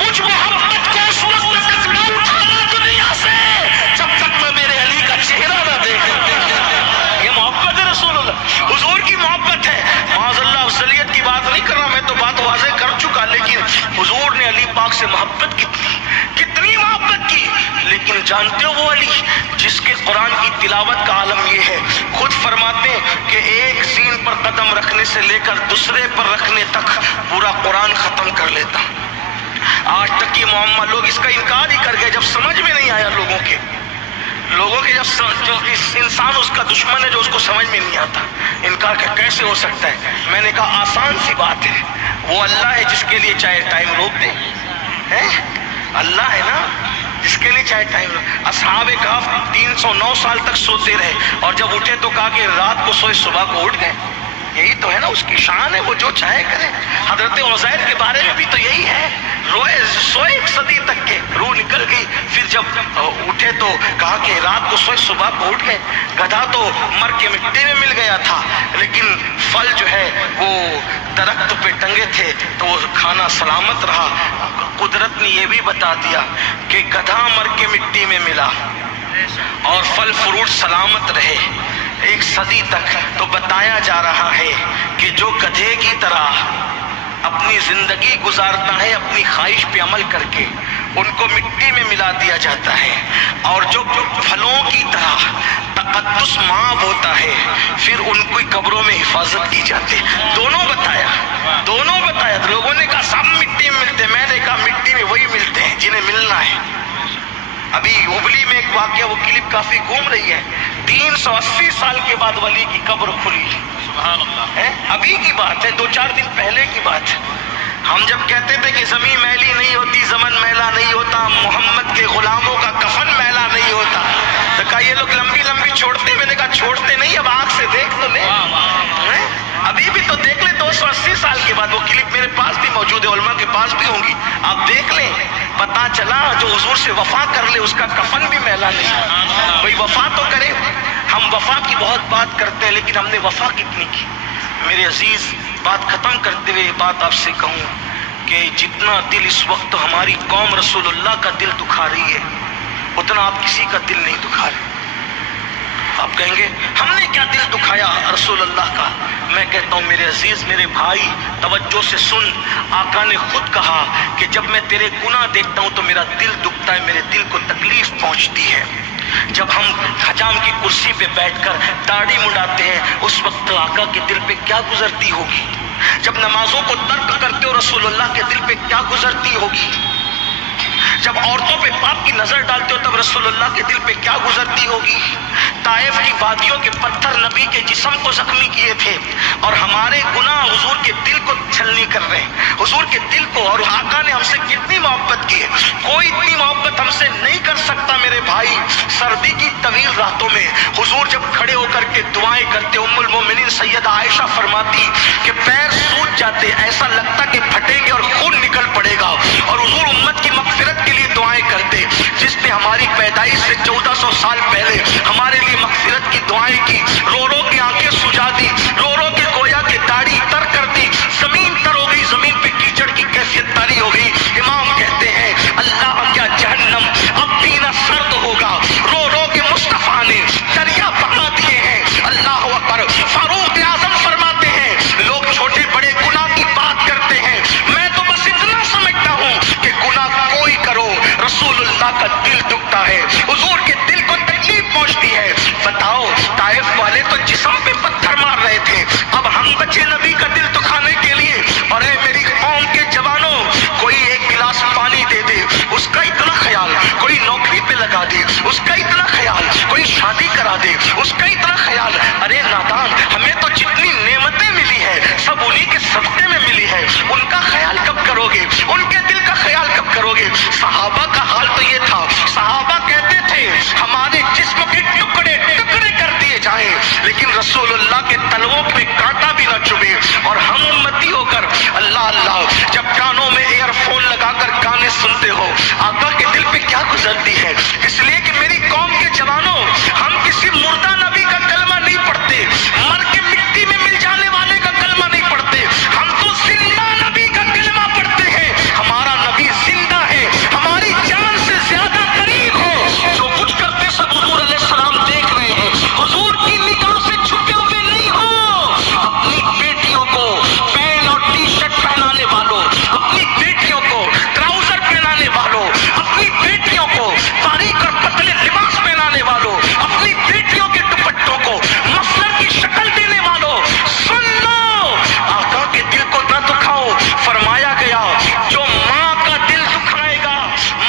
مجھ محمد کو اس وقت تک نہ اٹھانا دنیا سے جب تک میں میرے علی کا چہرہ نہ دیکھوں. یہ محبت ہے رسول اللہ، حضور کی محبت ہے. معاذ اللہ افضلیت کی بات نہیں کر رہا، میں تو بات واضح کر چکا، لیکن حضور نے علی پاک سے محبت کتنی محبت کی. لیکن جانتے ہو وہ علی جس کے قرآن کی تلاوت کا عالم یہ ہے، خود فرماتے ہیں کہ ایک سین پر قدم رکھنے سے لے کر دوسرے پر رکھنے تک پورا قرآن ختم کر لیتا. آج تک یہ معمہ لوگ اس کا انکار ہی کر گئے جب سمجھ میں نہیں آیا لوگوں کے جو انسان اس کا دشمن ہے جو اس کو سمجھ میں نہیں آتا. انکار کا کیسے ہو سکتا ہے؟ میں نے کہا آسان سی بات ہے، وہ اللہ ہے جس کے لیے چاہے ٹائم روک دے. اللہ ہے نا جس کے لیے چاہے ٹائم. اصحاب کہف 309 سال تک سوتے رہے اور جب اٹھے تو کہا کہ رات کو سوئے صبح کو اٹھ گئے. یہی تو ہے نا اس کی شان ہے، وہ جو چاہے کرے. حضرت عزیر کے بارے میں بھی تو یہی ہے، سوئے 1 صدی تک کے روح نکل گئی، پھر جب اٹھے تو کہا کہ رات کو سوئے صبح کو اٹھ گئے. گدھا تو مر کے مٹی میں مل گیا تھا لیکن پھل جو ہے وہ درخت پہ ٹنگے تھے تو وہ کھانا سلامت رہا. قدرت نے یہ بھی بتا دیا کہ گدھا مر کے مٹی میں ملا اور پھل فروٹ سلامت رہے 1 صدی تک. تو بتایا جا رہا ہے کہ جو گدھے کی طرح اپنی زندگی گزارتا ہے اپنی خواہش پہ عمل کر کے، ان کو مٹی میں ملا دیا جاتا ہے، اور جو پھلوں کی طرح تقدس مآب ہوتا ہے پھر ان کی قبروں میں حفاظت کی جاتی ہے. دونوں بتایا. لوگوں نے کہا سب مٹی میں ملتے، میں نے کہا مٹی میں وہی ملتے ہیں جنہیں ملنا ہے. ابھی ہبلی میں ایک واقعہ، وہ کلپ کافی گھوم رہی ہے، 380 سال کے بعد ولی کی قبر کھلی. سبحان اللہ. ابھی کی بات ہے، 2-4 دن پہلے کی بات ہے. ہم جب کہتے تھے کہ زمین میلی نہیں ہوتی، زمن میلا نہیں ہوتا، محمد کے غلاموں کا کفن میلا نہیں ہوتا، تو کہا یہ لوگ لمبی چھوڑتے. میں نے کہا چھوڑتے نہیں، اب آنکھ سے دیکھ تو لیں. ابھی بھی تو دیکھ لیں. 280 سال کے بعد وہ کلپ میرے پاس بھی موجود ہے، علماء کے پاس بھی ہوں گی، آپ دیکھ لیں. پتا چلا جو حضور سے وفا کر لے اس کا کفن بھی میلا نہیں. بھئی وفا تو کرے. ہم وفا کی بہت بات کرتے ہیں لیکن ہم نے وفا کتنی کی؟ میرے عزیز بات ختم کرتے ہوئے بات آپ سے کہوں کہ جتنا دل اس وقت ہماری قوم رسول اللہ کا دل دکھا رہی ہے اتنا آپ کسی کا دل نہیں دکھا رہے. آپ کہیں گے ہم نے کیا دل دکھایا رسول اللہ کا؟ میں کہتا ہوں میرے عزیز، میرے بھائی، توجہ سے سن. آقا نے خود کہا کہ جب میں تیرے گناہ دیکھتا ہوں تو میرا دل دکھتا ہے، میرے دل کو تکلیف پہنچتی ہے. جب ہم حجام کی کرسی پہ بیٹھ کر داڑھی مڈاتے ہیں اس وقت آقا کے دل پہ کیا گزرتی ہوگی؟ جب نمازوں کو ترک کرتے ہو رسول اللہ کے دل پہ کیا گزرتی ہوگی؟ جب عورتوں پہ پاپ کی نظر ڈالتے ہو تب رسول اللہ کے دل پہ کیا گزرتی ہوگی؟ طائف کی وادیوں کے پتھر نبی کے جسم کو زخمی کیے تھے اور ہمارے گناہ حضور کے دل کو چھلنی کر رہے ہیں، حضور کے دل کو. اور آقا نے ہم سے کتنی محبت کی ہے، کوئی اتنی محبت ہم سے نہیں کر سکتا میرے بھائی. سردی کی طویل راتوں میں حضور جب کھڑے ہو کر کے دعائیں کرتے، ام المومنین سیدہ عائشہ فرماتی کہ پیر سوج جاتے، ایسا لگتا کہ پھٹیں گے اور خون نکل پڑے گا. اور حضور امت کی مغفرت کے لیے دعائیں کرتے. جس نے ہماری پیدائش سے 1400 سال پہلے ہمارے لیے مغفرت کی دعائیں کی، رو رو کے آنکھیں سجا دی، رو رو کے گویا کے داڑھی تر کر دی، زمین تر ہو گئی، زمین پہ کیچڑ کی کیفیت تاری ہو گئی. امام کہتے ہیں اللہ کیا جہنم اب بھی نہ سرد ہوگا. رو رو کے مصطفیٰ نے دریا بہا دیے ہیں. اللہ اکبر. فاروق اعظم فرماتے ہیں لوگ چھوٹے بڑے گناہ کی بات کرتے ہیں، میں تو بس اتنا سمجھتا ہوں کہ گناہ کوئی کرو رسول اللہ کا دل دکھتا ہے، حضور کے دل کو تکلیف پہنچتی ہے. بتاؤ طائف والے تو جسم پہ پتھر مار رہے تھے، اب ہم بچے نبی کا دل دکھانے کے لیے. اور اے میری قوم کے جوانوں، کوئی ایک گلاس پانی دے دے اس کا اتنا خیال، کوئی نوکری پہ لگا دے اس کا اتنا خیال، کوئی شادی کرا دے اس کا اتنا خیال. ارے نادان، ہمیں تو جتنی نعمتیں ملی ہے سب انہی کے صدقے میں ملی ہے، ان کا خیال کب کرو گے؟ ان کے دل کا خیال کب کرو گے؟ صحابہ کا حال تو یہ تھا، صحابہ کہتے تھے ہمارے جسم کے ٹکڑے ٹکڑے کر دیے جائیں لیکن رسول اللہ کے تلووں پہ کانٹا بھی نہ چبھے. اور ہم امتی ہو کر اللہ اللہ جب کانوں میں ایئر فون لگا کر گانے سنتے ہو، آقا کے دل پہ کیا گزرتی ہے؟ اس لیے کہ میری قوم کے جوانوں، ہم کسی مردہ نبی کا کلمہ نہیں پڑھتے، مر کے مٹی میں مل جانے والے کا کلمہ نہیں پڑھتے، ہم تو زندہ نبی کا کلمہ پڑھتے ہیں. ہمارا نبی زندہ ہے، ہماری جان سے زیادہ قریب ہے. جو کچھ کرتے سب حضور علیہ السلام دیکھ رہے ہیں، حضور کی نگاہ سے چھپے ہوئے نہیں ہو. اپنی بیٹیوں کو پین اور ٹی شرٹ پہنانے والوں، اپنی بیٹیوں کو ٹراؤزر پہنانے والوں، اپنی بیٹیوں کو باریک اور پتلے لباس پہنانے والوں، اپنی بیٹیوں کے دوپٹوں کو مفلر کی شکل دینے والوں، سن لو آقا کے دل کو نہ دکھاؤ. فرمایا گیا جو ماں کا دل دکھائے گا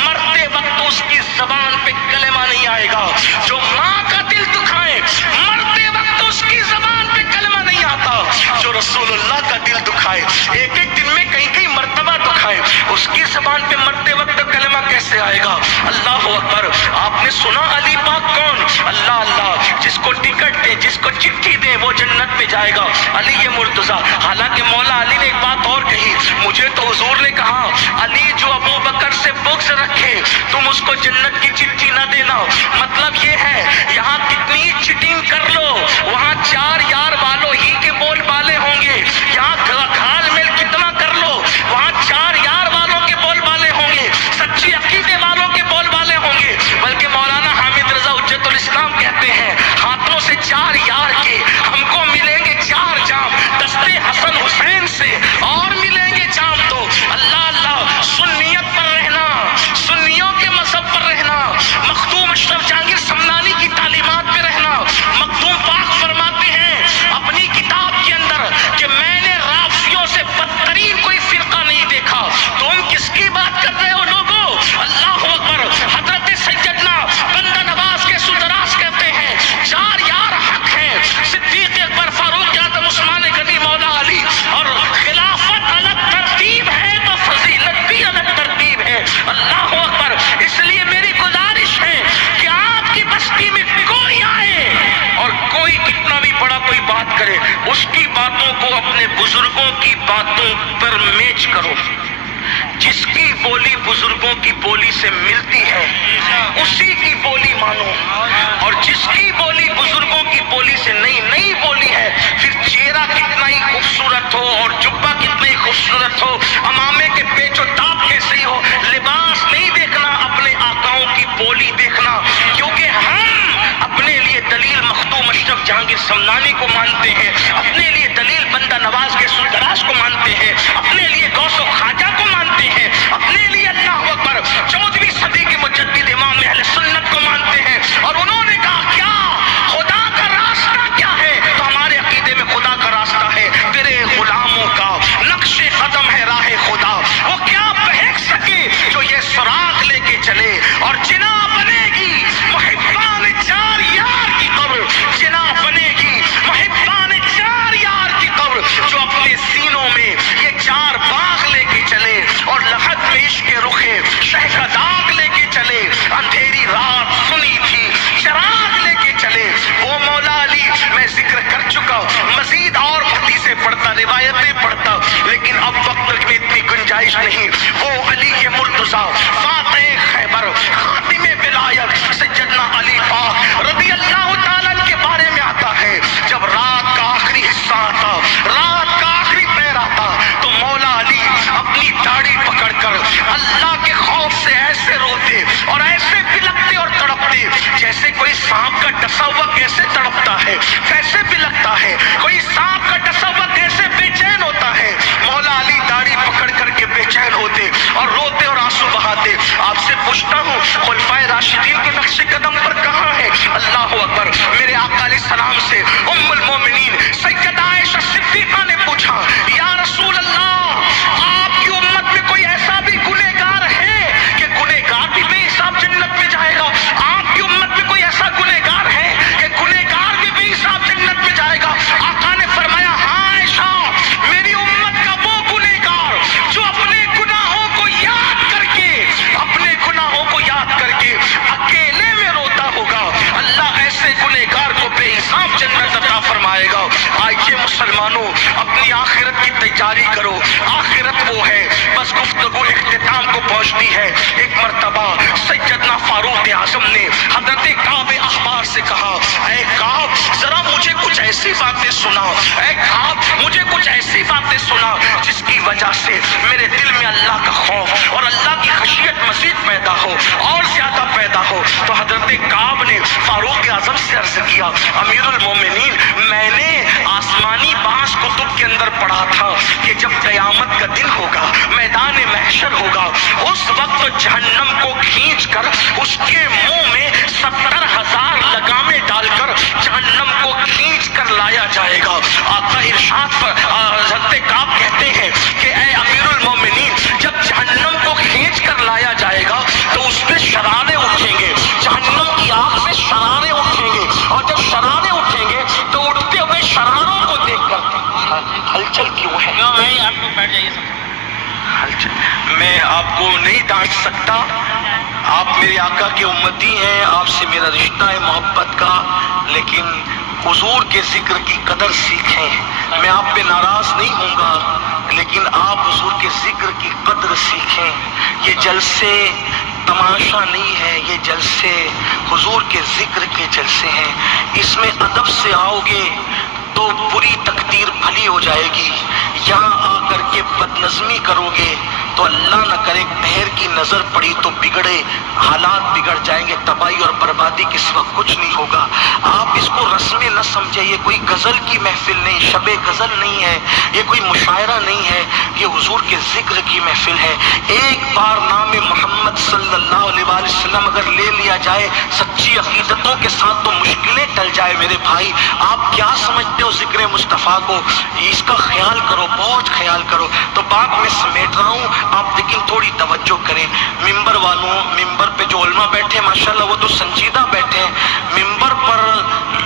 مرتے وقت اس کی زبان پہ کلمہ نہیں آئے گا. جو ماں کا دل دکھائے مرتے وقت اس کی زبان پہ کلمہ نہیں آتا. جو رسول اللہ کا دل دکھائے ایک ایک دن میں کئی کئی مرتبہ دکھائے اس کی زبان پہ مرتے وقت کلمہ کیسے آئے گا؟ اللہ اکبر. آپ نے سنا علی پاک کون؟ اللہ اللہ. جس کو ٹکٹ دے، جس کو چٹھی دے وہ جنت میں جائے گا. علی یہ مرتضیٰ. حالانکہ مولا علی نے ایک بات اور کہی، مجھے تو حضور نے کہا علی جو ابو بکر سے بغض رکھے تم اس کو جنت کی چٹھی نہ دینا. مطلب یہ ہے یہاں کتنی چٹنگ کر لو وہاں 4 یار والوں ہی کے بول بالے ہوں گے. یہاں گھال میل کتنا کر لو وہاں 4 یار والوں کے بول بالے ہوں گے، سچی عقیدے والوں کے بول بالے ہوں گے. بلکہ مولانا حامد رضا حجت الاسلام کہتے ہیں ہاتھوں سے 4 یار کے ہم کو ملیں گے 4 جام، دستے حسن حسین سے اور ملیں گے جام. تو اللہ اللہ سنیت پر رہنا، سنیوں کے مذہب پر رہنا، مخدوم اشرف جہانگیر سمنانی کی تعلیمات پہ رہنا. مخدوم پاک فرماتے ہیں اپنی کتاب کے اندر کہ میں نے رافضیوں سے بدترین کوئی فرقہ نہیں دیکھا. تم کس کی بات کر رہے ہو لوگوں؟ اللہ اکبر. حضرت سیدنا بندہ نواز کے سدراس کہتے ہیں 4 یار حق ہیں، صدیق اکبر، فاروق اعظم، عثمان غنی، مولا علی. اور خلافت الگ ترتیب ہے تو فضیلت بھی الگ ترتیب ہے. اللہ اکبر. اس لیے میری گزارش ہے کہ آپ کی بستی میں کوئی آئے اور کوئی کتنا بھی بڑا کوئی بات کرے اس کی باتوں کو اپنے بزرگوں کی باتوں پر میچ کرو. جس کی بولی بزرگوں کی بولی سے ملتی ہے اسی کی بولی مانو، اور جس کی بولی بزرگوں کی بولی سے نئی بولی ہے پھر چہرہ کتنا ہی خوبصورت ہو اور جبہ کتنا ہی خوبصورت ہو، امامے کے پیچ و تاب کیسے ہی ہو، لباس نہیں دیکھنا، اپنے آقاؤں کی بولی دیکھنا آیتیں پڑھتا، لیکن اب وقت میں اتنی گنجائش نہیں۔ وہ علی مرتضیٰ فاتح خیبر خاتم ولایت سیدنا علی پاک رضی اللہ تعالیٰ کے بارے میں آتا ہے، جب رات کا آخری حصہ آتا، رات کا آخری پیر آتا، تو مولا علی اپنی داڑھی پکڑ کر اللہ کے خوف سے ایسے روتے اور ایسے بلکتے اور تڑپتے جیسے کوئی سانپ کا ڈسا ہوا کیسے تڑپتا ہے، کیسے بلکتا ہے، کوئی سانپ کا ڈسا ہوا کیسے بے چین ہوتا ہے، مولا علی داڑھی پکڑ کر کے بے چین ہوتے اور روتے اور آنسو بہاتے۔ آپ سے پوچھتا ہوں، خلفائے راشدین کے نقش قدم پر کہاں ہے؟ اللہ اکبر۔ میرے آقا علیہ السلام سے ام المومنین سیدہ عائشہ صدیقہ نے پوچھا، یا رسول اللہ، آپ کی امت میں کوئی ایسا بھی گنہگار ہے کہ گنہگار بھی بے حساب جنت میں جائے گا؟ آپ کی امت میں کوئی ایسا گنہگار ہے کہ گنہگار بھی بے حساب جنت میں جائے گا؟ آقا نے فرمایا، ہاں عائشہ، میری امت کا وہ گنہگار جو اپنے گناہوں کو یاد کر کے اکیلے میں روتا ہوگا، اللہ ایسے گنہگار کو بے حساب جنت عطا فرمائے گا۔ آئیے مسلمانوں، اپنی آخرت کی تیاری کرو، آخرت وہ ہے۔ بس گفتگو اختتام کو پہنچتی ہے۔ ایک مرتبہ سیدنا فاروق اعظم نے حضرت کعب احبار سے کہا، اے کعب، ذرا مجھے کچھ ایسی باتیں سنا، اے کعب مجھے کچھ ایسی باتیں سنا جس کی وجہ سے میرے دل میں اللہ کا خوف اور اللہ کی خشیت مزید پیدا ہو اور زیادہ پیدا ہو۔ تو حضرت کعب نے فاروق اعظم سے عرض کیا، امیر المومنین، میں نے آسمانی بعض کتب کے اندر پڑھا تھا کہ جب قیامت کا دن ہوگا، میدان محشر ہوگا، اس وقت جہنم کو کھینچ کر اس کے منہ میں 70,000 لگامیں ڈال کر جہنم کو کھینچ کر لایا جائے گا۔ آقا ارشاد پر حضرت کعب کہتے ہیں کہ اے امیر المومنین، جب جہنم کو کھینچ کر لایا جائے گا تو اس میں شرارے اٹھیں گے، جہنم کی آگ میں شرارے اٹھیں گے، اور جب شرارے اٹھیں گے تو اٹھتے ہوئے شراروں کو دیکھ کر ہلچل کیوں ہے؟ میں آپ کو نہیں ڈانٹ سکتا، آپ میرے آقا کے امتی ہیں، آپ سے میرا رشتہ ہے محبت کا، لیکن حضور کے ذکر کی قدر سیکھیں۔ میں آپ پہ ناراض نہیں ہوں گا، لیکن آپ حضور کے ذکر کی قدر سیکھیں۔ یہ جلسے تماشا نہیں ہے، یہ جلسے حضور کے ذکر کے جلسے ہیں۔ اس میں ادب سے آؤ گے تو بری تقدیر بھلی ہو جائے گی، یہاں آ کر کے بد نظمی کرو گے تو اللہ نہ کرے قہر کی نظر پڑی تو بگڑے حالات بگڑ جائیں گے، تباہی اور بربادی کے سوا کچھ نہیں ہوگا۔ آپ اس کو رسم نہ سمجھے، یہ کوئی غزل کی محفل نہیں، شب غزل نہیں ہے، یہ کوئی مشاعرہ نہیں ہے، یہ حضور کے ذکر کی محفل ہے۔ ایک بار نام محمد صلی اللہ علیہ وآلہ وسلم اگر لے لیا جائے سچی عقیدتوں کے ساتھ تو مشکلیں ٹل جائے۔ میرے بھائی، آپ کیا سمجھتے ہو ذکر مصطفیٰ کو؟ اس کا خیال کرو، بہت خیال کرو۔ تو بات میں سمیٹ رہا ہوں، آپ لیکن تھوڑی توجہ کریں۔ ممبر والوں، ممبر پہ جو علماء بیٹھے ماشاءاللہ وہ تو سنجیدہ بیٹھے ہیں، ممبر پر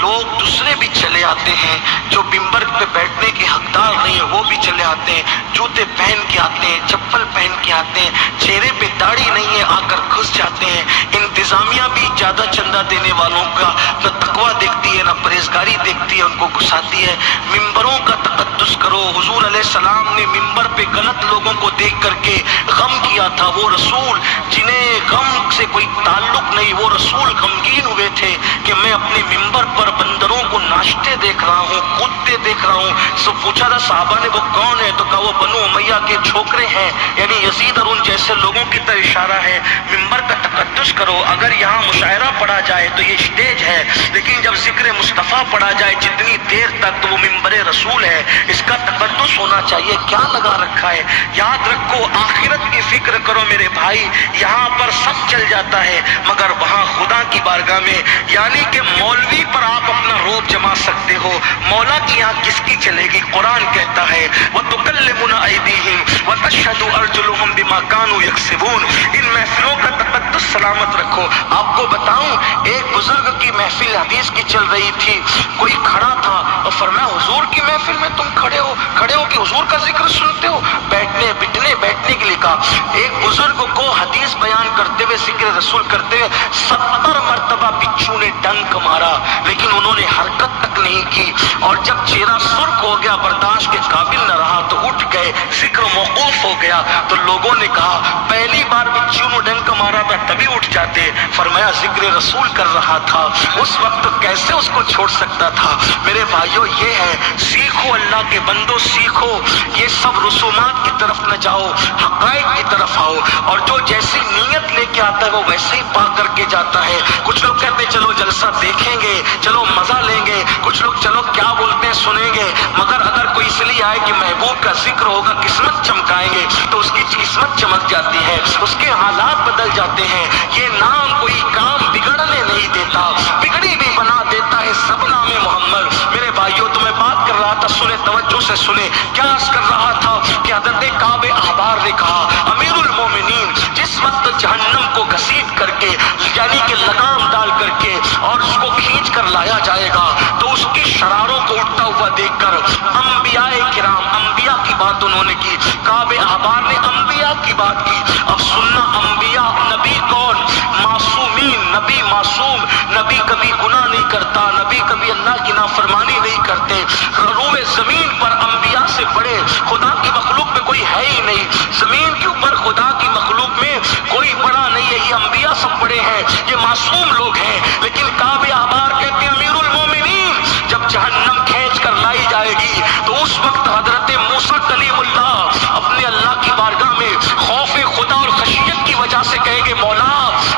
لوگ دوسرے بھی چلے آتے ہیں، جو ممبر پہ بیٹھنے کے حقدار نہیں ہیں وہ بھی چلے آتے ہیں، جوتے پہن کے آتے ہیں، چپل پہن کے آتے ہیں، چہرے پہ داڑھی نہیں ہے آ کر گھس جاتے ہیں۔ انتظامیہ بھی زیادہ چندہ دینے والوں کا نہ تقویٰ دیکھتی ہے نہ پرہیزگاری دیکھتی ہے، ان کو گھساتی ہے۔ ممبروں کا تقدس کرو۔ حضور علیہ السلام نے ممبر پہ غلط لوگوں کو دیکھ کر کے غم کیا تھا، وہ رسول جنہیں غم سے کوئی تعلق نہیں، وہ رسول غمگین ہوئے تھے کہ میں اپنے ممبر پر بندروں کو ناشتے دیکھ رہا ہوں، کودتے دیکھ رہا ہوں۔ سب پوچھا تھا صحابہ نے وہ کون ہے، تو کہا وہ بنو امیہ کے چھوکرے ہیں، یعنی یزید اور ان جیسے لوگوں کی طرف اشارہ ہے۔ ممبر کا تقدس کرو۔ اگر یہاں مشاعرہ پڑھا جائے تو یہ اسٹیج ہے، لیکن جب ذکر مصطفیٰ پڑھا جائے جتنی دیر تک تو وہ ممبر رسول ہے، اس کا تقدس ہونا چاہیے۔ کیا لگا رکھا ہے؟ یاد رکھو، آخرت کی فکر کرو میرے بھائی۔ یہاں پر سب چل جاتا ہے مگر وہاں خدا کی بارگاہ میں، یعنی کہ مولوی پر آپ اپنا روب جما سکتے ہو، مولا کی یہاں کس کی چلے گی؟ قرآن کہتا ہے وَتُكَلِّمُنَا أَيْدِيهِمْ وَتَشْهَدُ أَرْجُلُهُمْ بِمَا كَانُوا يَكْسِبُونَ۔ ان محفلوں کا تقدس سلامت رکھو۔ آپ کو بتاؤں، ایک بزرگ کی محفل حدیث کی چل رہی تھی، کوئی کھڑا تھا اور فرمایا حضور کی محفل میں تم کھڑے ہو کہ حضور کا ذکر سنتے ہو؟ بیٹھنے کے لیے کہا۔ ایک بزرگ کو حدیث بیان کرتے ہوئے، ذکر رسول کرتے ہوئے 70 مرتبہ بچھو نے ڈنک مارا، لیکن انہوں نے حرکت تک نہیں کی، اور جب چہرہ سرخ ہو گیا گیا، برداشت کے قابل نہ رہا تو اٹھ گئے، ذکر موقوف ہو گیا۔ تو لوگوں نے کہا پہلی بار بھی چونو ڈنک مارا تھا تبھی اٹھ جاتے، فرمایا ذکر رسول کر رہا تھا، اس وقت کیسے اس کو چھوڑ سکتا تھا؟ میرے بھائیوں یہ ہے، سیکھو اللہ کے بندو سیکھو، یہ سب رسومات کی طرف نہ جاؤ، حقائق کی طرف آؤ، اور جو جیسی نیت لے کے آتا ہے وہ ویسے ہی پا کر کے جاتا ہے۔ کچھ لوگ کہتے ہیں چلو جلسہ دیکھیں گے، چلو مزہ لیں گے، کچھ لوگ چلو کیا بولتے ہیں سنیں گے، مگر اگر کوئی اس لیے آئے کہ محبوب کا ذکر ہوگا قسمت چمکائیں گے تو اس کی قسمت چمک جاتی ہے، اس کے حالات بدل جاتے ہیں۔ یہ نام کوئی کام بگڑنے نہیں دیتا، بگڑی بھی بنا دیتا ہے سب نام محمد۔ میرے بھائیوں تو میں بات کر رہا تھا، سنے توجہ سے سنے، کیا عرض کر رہا تھا کہ حضرت کعب احبار نے کہا امیر المومنین جس وقت جہنم کو گھسیٹ کر کے یعنی کہ لگام ڈال کر کے اور اس کو کھینچ کر لایا جائے گا تو اس کی شراروں کو اٹھتا ہوا دیکھ کر انبیاء کرام، انبیاء کی بات انہوں نے کی، کعب احبار نے انبیاء کی بات کی۔ اب سننا انبیاء، نبی کون؟ معصومین، نبی معصوم، نبی کبھی گناہ نہیں کرتا، نبی کبھی اللہ کی نافرمانی نہیں کرتے۔ روئے زمین پر انبیاء سے بڑے خدا کی مخلوق میں کوئی ہے ہی نہیں، زمین کے اوپر خدا کی مخلوق میں کوئی بڑا نہیں ہے، یہ انبیاء سب بڑے ہیں، یہ معصوم لوگ ہیں۔ لیکن کعب احبار کہتے ہیں امیر المومنین جب جہنم کھینچ کر لائی جائے گی تو اس وقت حضرت موسیٰ کلیم اللہ اپنے اللہ کی بارگاہ میں خوف خدا اور خشیت کی وجہ سے کہیں گے مولا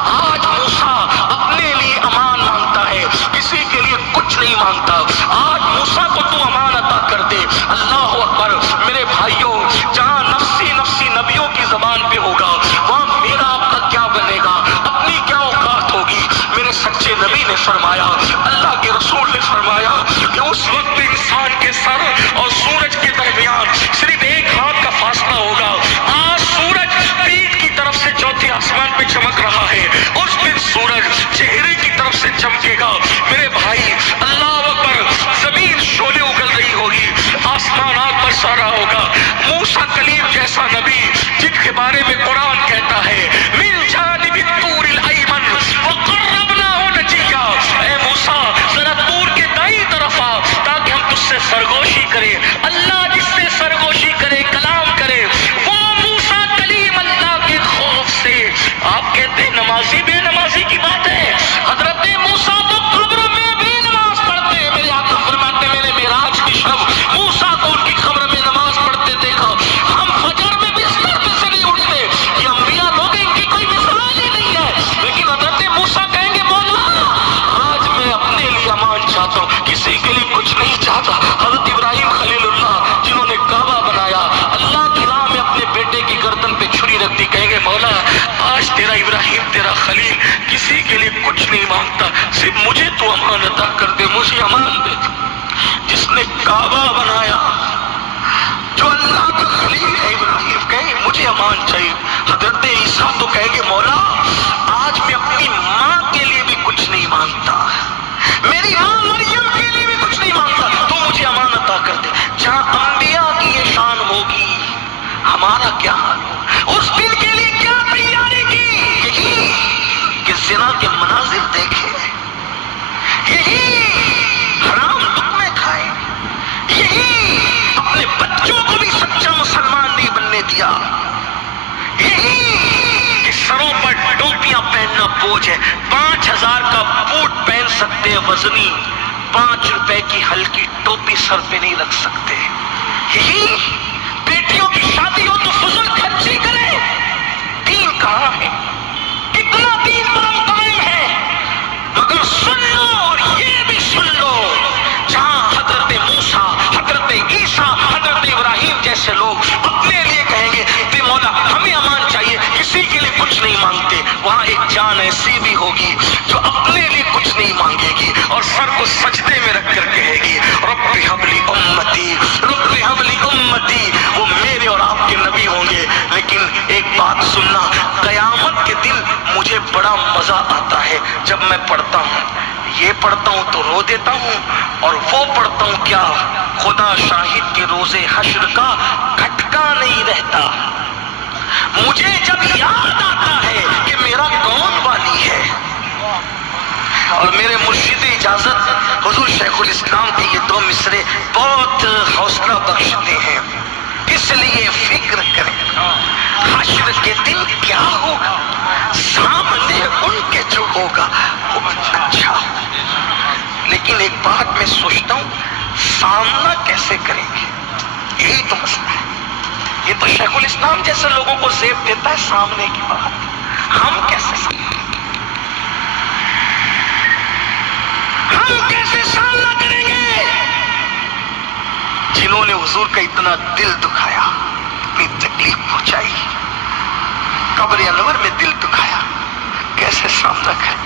آج موسیٰ اپنے لیے امان مانگتا ہے، کسی کے لیے کچھ نہیں مانگتا، آج موسیٰ کو تو امان عطا کر دے۔ اللہ اکبر۔ میرے بھائیوں جہاں نفسی نفسی نبیوں کی زبان پہ ہوگا وہاں میرا آپ کا کیا بنے گا، اپنی کیا اوقات ہوگی؟ میرے سچے نبی نے فرمایا، اللہ کے رسول نے فرمایا کہ اس وقت انسان کے سر اور سورج کے درمیان صرف ایک ہاتھ کا فاصلہ ہوگا۔ آج سورج پیٹھ کی طرف سے چوتھے آسمان پہ چمک رہا ہے، اس دن سورج چہرے کی طرف سے چمکے گا۔ میرے بھائی اللہ اکبر، زمین شعلے اگل رہی ہوگی، آسمان آگ برسا رہا ہوگا۔ موسیٰ کلیم جیسا نبی جن کے بارے میں قرآن کہتا ہے من جانب الطور الایمن وقربناہ نجیا، اے موسیٰ ذرا طور کے دائیں طرف آ تاکہ ہم تجھ سے سرگوشی کریں۔ اللہ جس سے سرگوشی کرے، کلام کرے، وہ موسیٰ کلیم اللہ کے خوف سے۔ آپ کہتے ہیں نمازی بے نمازی کی بات ہے، حضرت موسیٰ تو قبر میں بھی نماز پڑھتے ہیں۔ میرے آقا فرماتے میں نے معراج کی شب موسیٰ کو ان کی قبر میں نماز پڑھتے دیکھا۔ ہم فجر میں بستر پہ سے نہیں اٹھتے، یہ انبیاء لوگ ہیں، ان کی کوئی مثال ہی نہیں ہے، لیکن حضرت موسیٰ کہیں گے مولا آج میں اپنے لیے امان چاہتا ہوں، کسی کے لیے کچھ نہیں چاہتا۔ حضرت ابراہیم خلیل اللہ جنہوں نے کعبہ بنایا، اللہ کی راہ میں اپنے بیٹے کی گردن پہ چھری رکھ دی، کہیں گے مولا آج تیرا ابراہیم تیرا خلیل کسی کے لیے کچھ نہیں مانگتا، صرف مجھے تو امان عطا کر دے، مجھے امان دے۔ جس نے کعبہ بنایا جو اللہ کا خلیل ہے ابراہیم، کہیں مجھے امان چاہیے۔ حضرت عیسیٰ تو کہیں گے مولا آج میں اپنی ماں کے لیے بھی کچھ نہیں مانگتا، میری ماں مریم کے لیے بھی کچھ نہیں مانگتا، تو مجھے امان عطا کر دے۔ جہاں انبیاء کی یہ شان ہوگی ہمارا کیا حال ہو؟ اس دن کے لیے کیا تیاری کی؟ یہی کہ زنا کے مناظر دیکھے، یہی حرام لقمے کھائے، یہی اپنے بچوں کو بھی سچا مسلمان نہیں بننے دیا، یہی کہ سروں پر ٹوپیاں پہننا بوجھ ہے۔ 5000 کا بوٹ پہن سکتے ہیں وزنی، 5 روپے کی ہلکی ٹوپی سر پہ نہیں رکھ سکتے، یہی بیٹیوں کی شادی ہو تو فضول خرچی کرے۔ دین کہاں ہے؟ کتنا دین پر ہم قائم ہے، مگر سن لو اور یہ بھی سن لو جہاں حضرت موسیٰ، حضرت عیسیٰ، حضرت ابراہیم جیسے لوگ اپنے لیے کہیں گے بے مولا ہمیں امان چاہیے، کسی کے لیے کچھ نہیں مانگتے، وہاں ایک جان ایسی بھی ہوگی جو اپنے لیے کچھ نہیں مانگے گی اور سر کو سجدے میں رکھ کر کہے گی رب ہب لی امتی، رب ہب لی امتی۔ وہ میرے اور آپ کے نبی ہوں گے، لیکن ایک بات سننا، قیامت کے دن مجھے بڑا مزہ آتا ہے جب میں پڑھتا ہوں، یہ پڑھتا ہوں تو رو دیتا ہوں، اور وہ پڑھتا ہوں کیا خدا شاہد کے روزے حشر کا کھٹکا نہیں رہتا۔ مجھے جب یاد آتا ہے کہ میرا کون والی ہے، اور میرے مرشد اجازت حضور شیخ الاسلام کے یہ 2 مصرے بہت حوصلہ بخشتے ہیں، کس لیے فکر کریں، حشر کے دن کیا ہوگا، سامنے ان کے جو ہوگا وہ اچھا ہوگا۔ لیکن ایک بات میں سوچتا ہوں، سامنا کیسے کریں گے، یہی تو مسئلہ ہے۔ یہ تو شیخ الاسلام جیسے لوگوں کو زیب دیتا ہے سامنے کی بات، ہم کیسے سامنا کریں گے؟ جنہوں نے حضور کا اتنا دل دکھایا، اتنی تکلیف پہنچائی، قبر انور میں دل دکھایا، کیسے سامنا کریں؟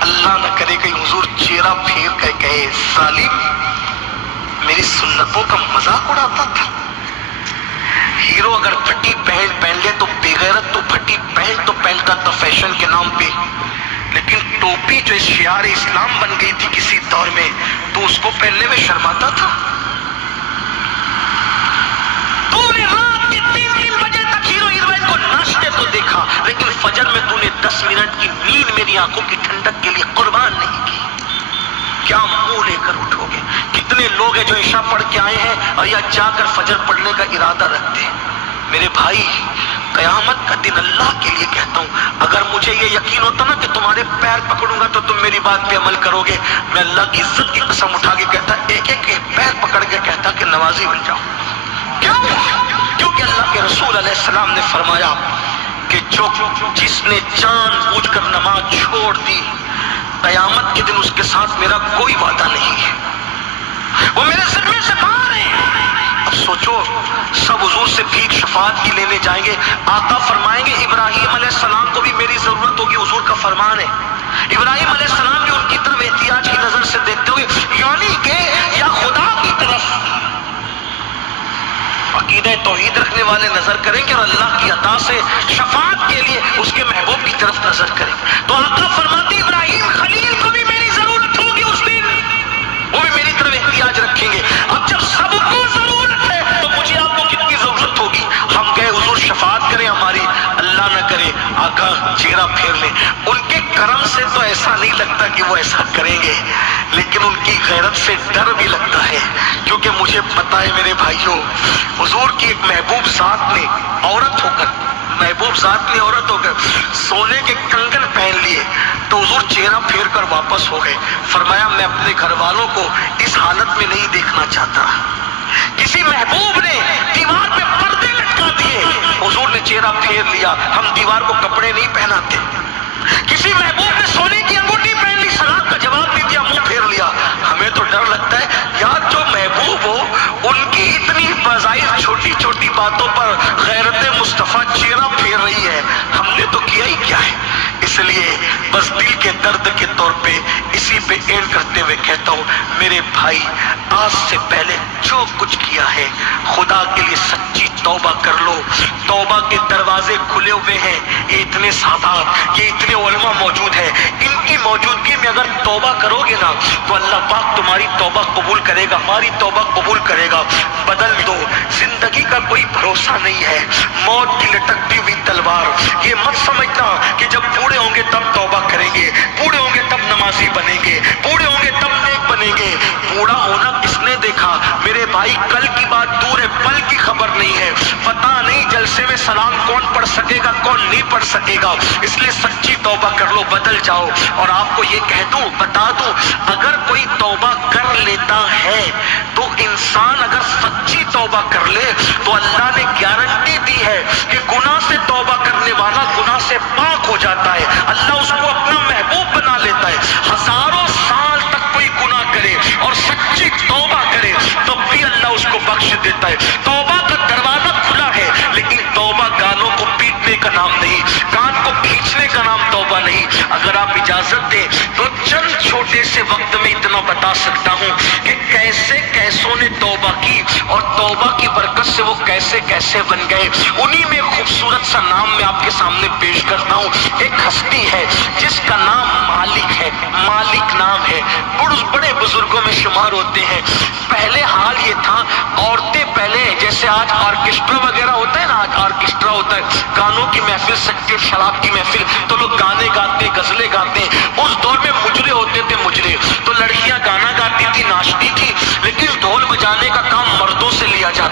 اللہ نہ کرے کہیں حضور چہرہ پھیر کر کہے ظالم میری سنتوں کا مذاق اڑاتا تھا۔ ہیرو اگر پھٹی پینٹ پہن لے تو بے غیرت تو پھٹی پینٹ تو پہنتا تھا فیشن کے نام پہ، لیکن ٹوپی جو شعار اسلام بن گئی تھی کسی دور میں تو اس کو پہننے میں شرماتا تھا۔ تو نے رات کے 3 بجے تک ہیرو ہیروئن کو ناچتے تو دیکھا، لیکن فجر میں تو نے 10 منٹ کی نیند میری آنکھوں کی ٹھنڈک کے لیے قربان نہیں کی۔ کیا منہ لے کر اٹھو گے؟ کتنے لوگ ہیں جو عشاء پڑھ کے آئے ہیں اور یا جا کر فجر پڑھنے کا ارادہ رکھتے ہیں۔ میرے بھائی، قیامت کا دن اللہ کے لیے کہتا ہوں، اگر مجھے یہ یقین ہوتا نا کہ تمہارے پیر پکڑوں گا تو تم میری بات پہ عمل کرو گے، میں اللہ کی عزت کی قسم اٹھا کے کہتا، ایک ایک کے پیر پکڑ کے کہتا کہ نمازی بن جاؤ۔ کیوں؟ کیونکہ اللہ کے رسول علیہ السلام نے فرمایا کہ جس نے جان بوجھ کر نماز چھوڑ دی، قیامت کے دن اس کے ساتھ میرا کوئی وعدہ نہیں ہے، وہ میرے ذمے سے باہر ہے۔ اب سوچو، سب حضور سے بھیک شفاعت کی لینے جائیں گے، آقا فرمائیں گے ابراہیم علیہ السلام کو بھی میری ضرورت ہوگی، حضور کا فرمان ہے۔ ابراہیم علیہ السلام بھی ان کی طرف احتیاج کی نظر سے دیکھتے ہوئے، یعنی کہ یا خدا کی طرف عقیدہ توحید رکھنے والے نظر کریں گے اور اللہ کی عطا سے شفاعت کے لیے اس کے محبوب کی طرف نظر کریں گے۔ تو آقا فرماتے ابراہیم خلیل کو بھی میری ضرورت ہوگی اس دن، وہ بھی میری طرف احتیاج رکھیں گے۔ اب جب سب کو ضرورت ہے تو مجھے آپ کو کتنی ضرورت ہوگی؟ ہم کہے حضور شفاعت کریں ہماری، اللہ نہ کرے آقا چہرہ پھیر لیں۔ ان کے کرم سے تو ایسا نہیں لگتا کہ وہ ایسا کریں گے، لیکن ان کی غیرت سے ڈر بھی لگتا ہے، کیونکہ مجھے پتا ہے میرے بھائیوں، حضور کی ایک محبوب ذات نے عورت ہو کر سونے کے کنگن پہن لیے تو حضور چہرہ پھیر کر واپس ہو گئے۔ فرمایا میں اپنے گھر والوں کو اس حالت میں نہیں دیکھنا چاہتا۔ کسی محبوب نے دیوار پہ پردے لٹکا دیے، حضور نے چہرہ پھیر لیا، ہم دیوار کو کپڑے نہیں پہناتے۔ کسی محبوب نے سونے کی انگوٹھی پہن لی، سلام کا جواب نہیں دیا، منہ پھیر لیا۔ ہمیں تو ڈر لگتا ہے یار جو محبوب ہو ان کی اتنی بظاہر چھوٹی چھوٹی باتوں پر غیرت مصطفیٰ چہرہ پھیر رہی ہے، ہم نے تو کیا ہی کیا ہے۔ اس لیے بس دل کے درد کے طور پہ اسی پہ اینڈ کرتے ہوئے کہتا ہوں، میرے بھائی آج سے پہلے جو کچھ کیا ہے خدا کے لیے سچی توبہ کر لو۔ توبہ کے دروازے کھلے ہوئے ہیں، یہ اتنے سادات، یہ اتنے علماء موجود ہیں، ان کی موجودگی میں اگر توبہ کرو گے نا تو اللہ پاک تمہاری توبہ قبول کرے گا، ہماری توبہ قبول کرے گا۔ بدل دو، زندگی کا کوئی بھروسہ نہیں ہے، موت کی لٹکتی ہوئی تلوار۔ یہ مت سمجھنا کہ جب بوڑھے ہوں گے تب توبہ کریں گے، بوڑھے ہوں گے تب نمازی بنیں گے، بوڑھے ہوں گے تب نیک بنیں گے۔ بوڑھا ہونا کس نے دیکھا میرے بھائی؟ کل کی بات دور ہے، پل کی خبر نہیں ہے، پتہ نہیں جلسے میں سلام کون پڑھ سکے گا کون نہیں پڑھ سکے گا۔ اس لیے سچی توبہ کر لو، بدل جاؤ۔ اور آپ کو یہ کہہ دوں، بتا دوں، اگر کوئی توبہ کر لیتا ہے تو انسان اگر سچی توبہ کر لے تو اللہ نے گارنٹی دی ہے کہ گناہ سے توبہ کرنے والا گناہ سے پاک ہو جاتا ہے، اللہ اس کو اپنا محبوب بنا لیتا ہے۔ ہزاروں سال تک کوئی گناہ کرے اور سچی توبہ کرے تب بھی اللہ اس کو بخش دیتا ہے۔ توبہ کا دروازہ کھلا ہے، لیکن توبہ گانوں کو پیٹنے کا نام نہیں، کان کو کھینچنے کا نام توبہ نہیں۔ اگر آپ اجازت دیں تو چند چھوٹے سے وقت میں اتنا بتا سکتا ہوں کہ کیسے کیسوں نے توبہ کی اور توبہ کی برکت سے وہ کیسے کیسے بن گئے۔ انہی میں خوبصورت سا نام میں آپ کے سامنے پیش کرتا ہوں۔ ایک ہستی ہے جس کا نام مالک ہے، مالک نام ہے، بڑے بزرگوں میں شمار ہوتے ہیں۔ پہلے حال یہ تھا، عورتیں پہلے جیسے آج آرکیسٹرا وغیرہ ہوتا ہے نا، آج آرکیسٹرا ہوتا ہے، گانوں کی محفل، سکے شراب کی محفل، تو لوگ گانے گاتے ہیں، غزلیں گاتے ہیں۔ اس دور میں مجرے ہوتے تھے، مجرے تو لڑکیاں گانا گاتی تھی، ناچتی تھی، لیکن ڈھول بجانے کا کام مردوں سے لیا جاتا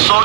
100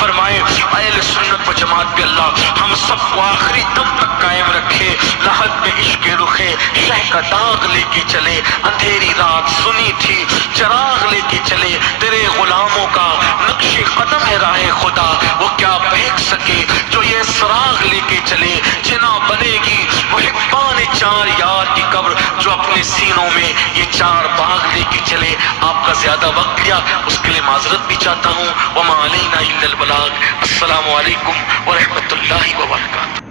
فرمائے. اہل سنت و جماعت پہ اللہ ہم سب کو آخری دم تک قائم رکھے. لحد میں عشق رخے شہ کا داغ لے کے چلے, اندھیری رات سنی تھی چراغ لے کے چلے. تیرے غلاموں کا نقش قدم ہے راہ خدا, وہ کیا بہک سکے جو یہ سراغ لے کے چلے. جنا بنے گی محبان چار یار کی قبر جو اپنے سینوں میں یہ چار باغ لے کے چلے. آپ کا زیادہ وقت لیا اس کے لیے معذرت بھی چاہتا ہوں. وما علینا الا البلاغ. السلام علیکم ورحمۃ اللہ وبرکاتہ.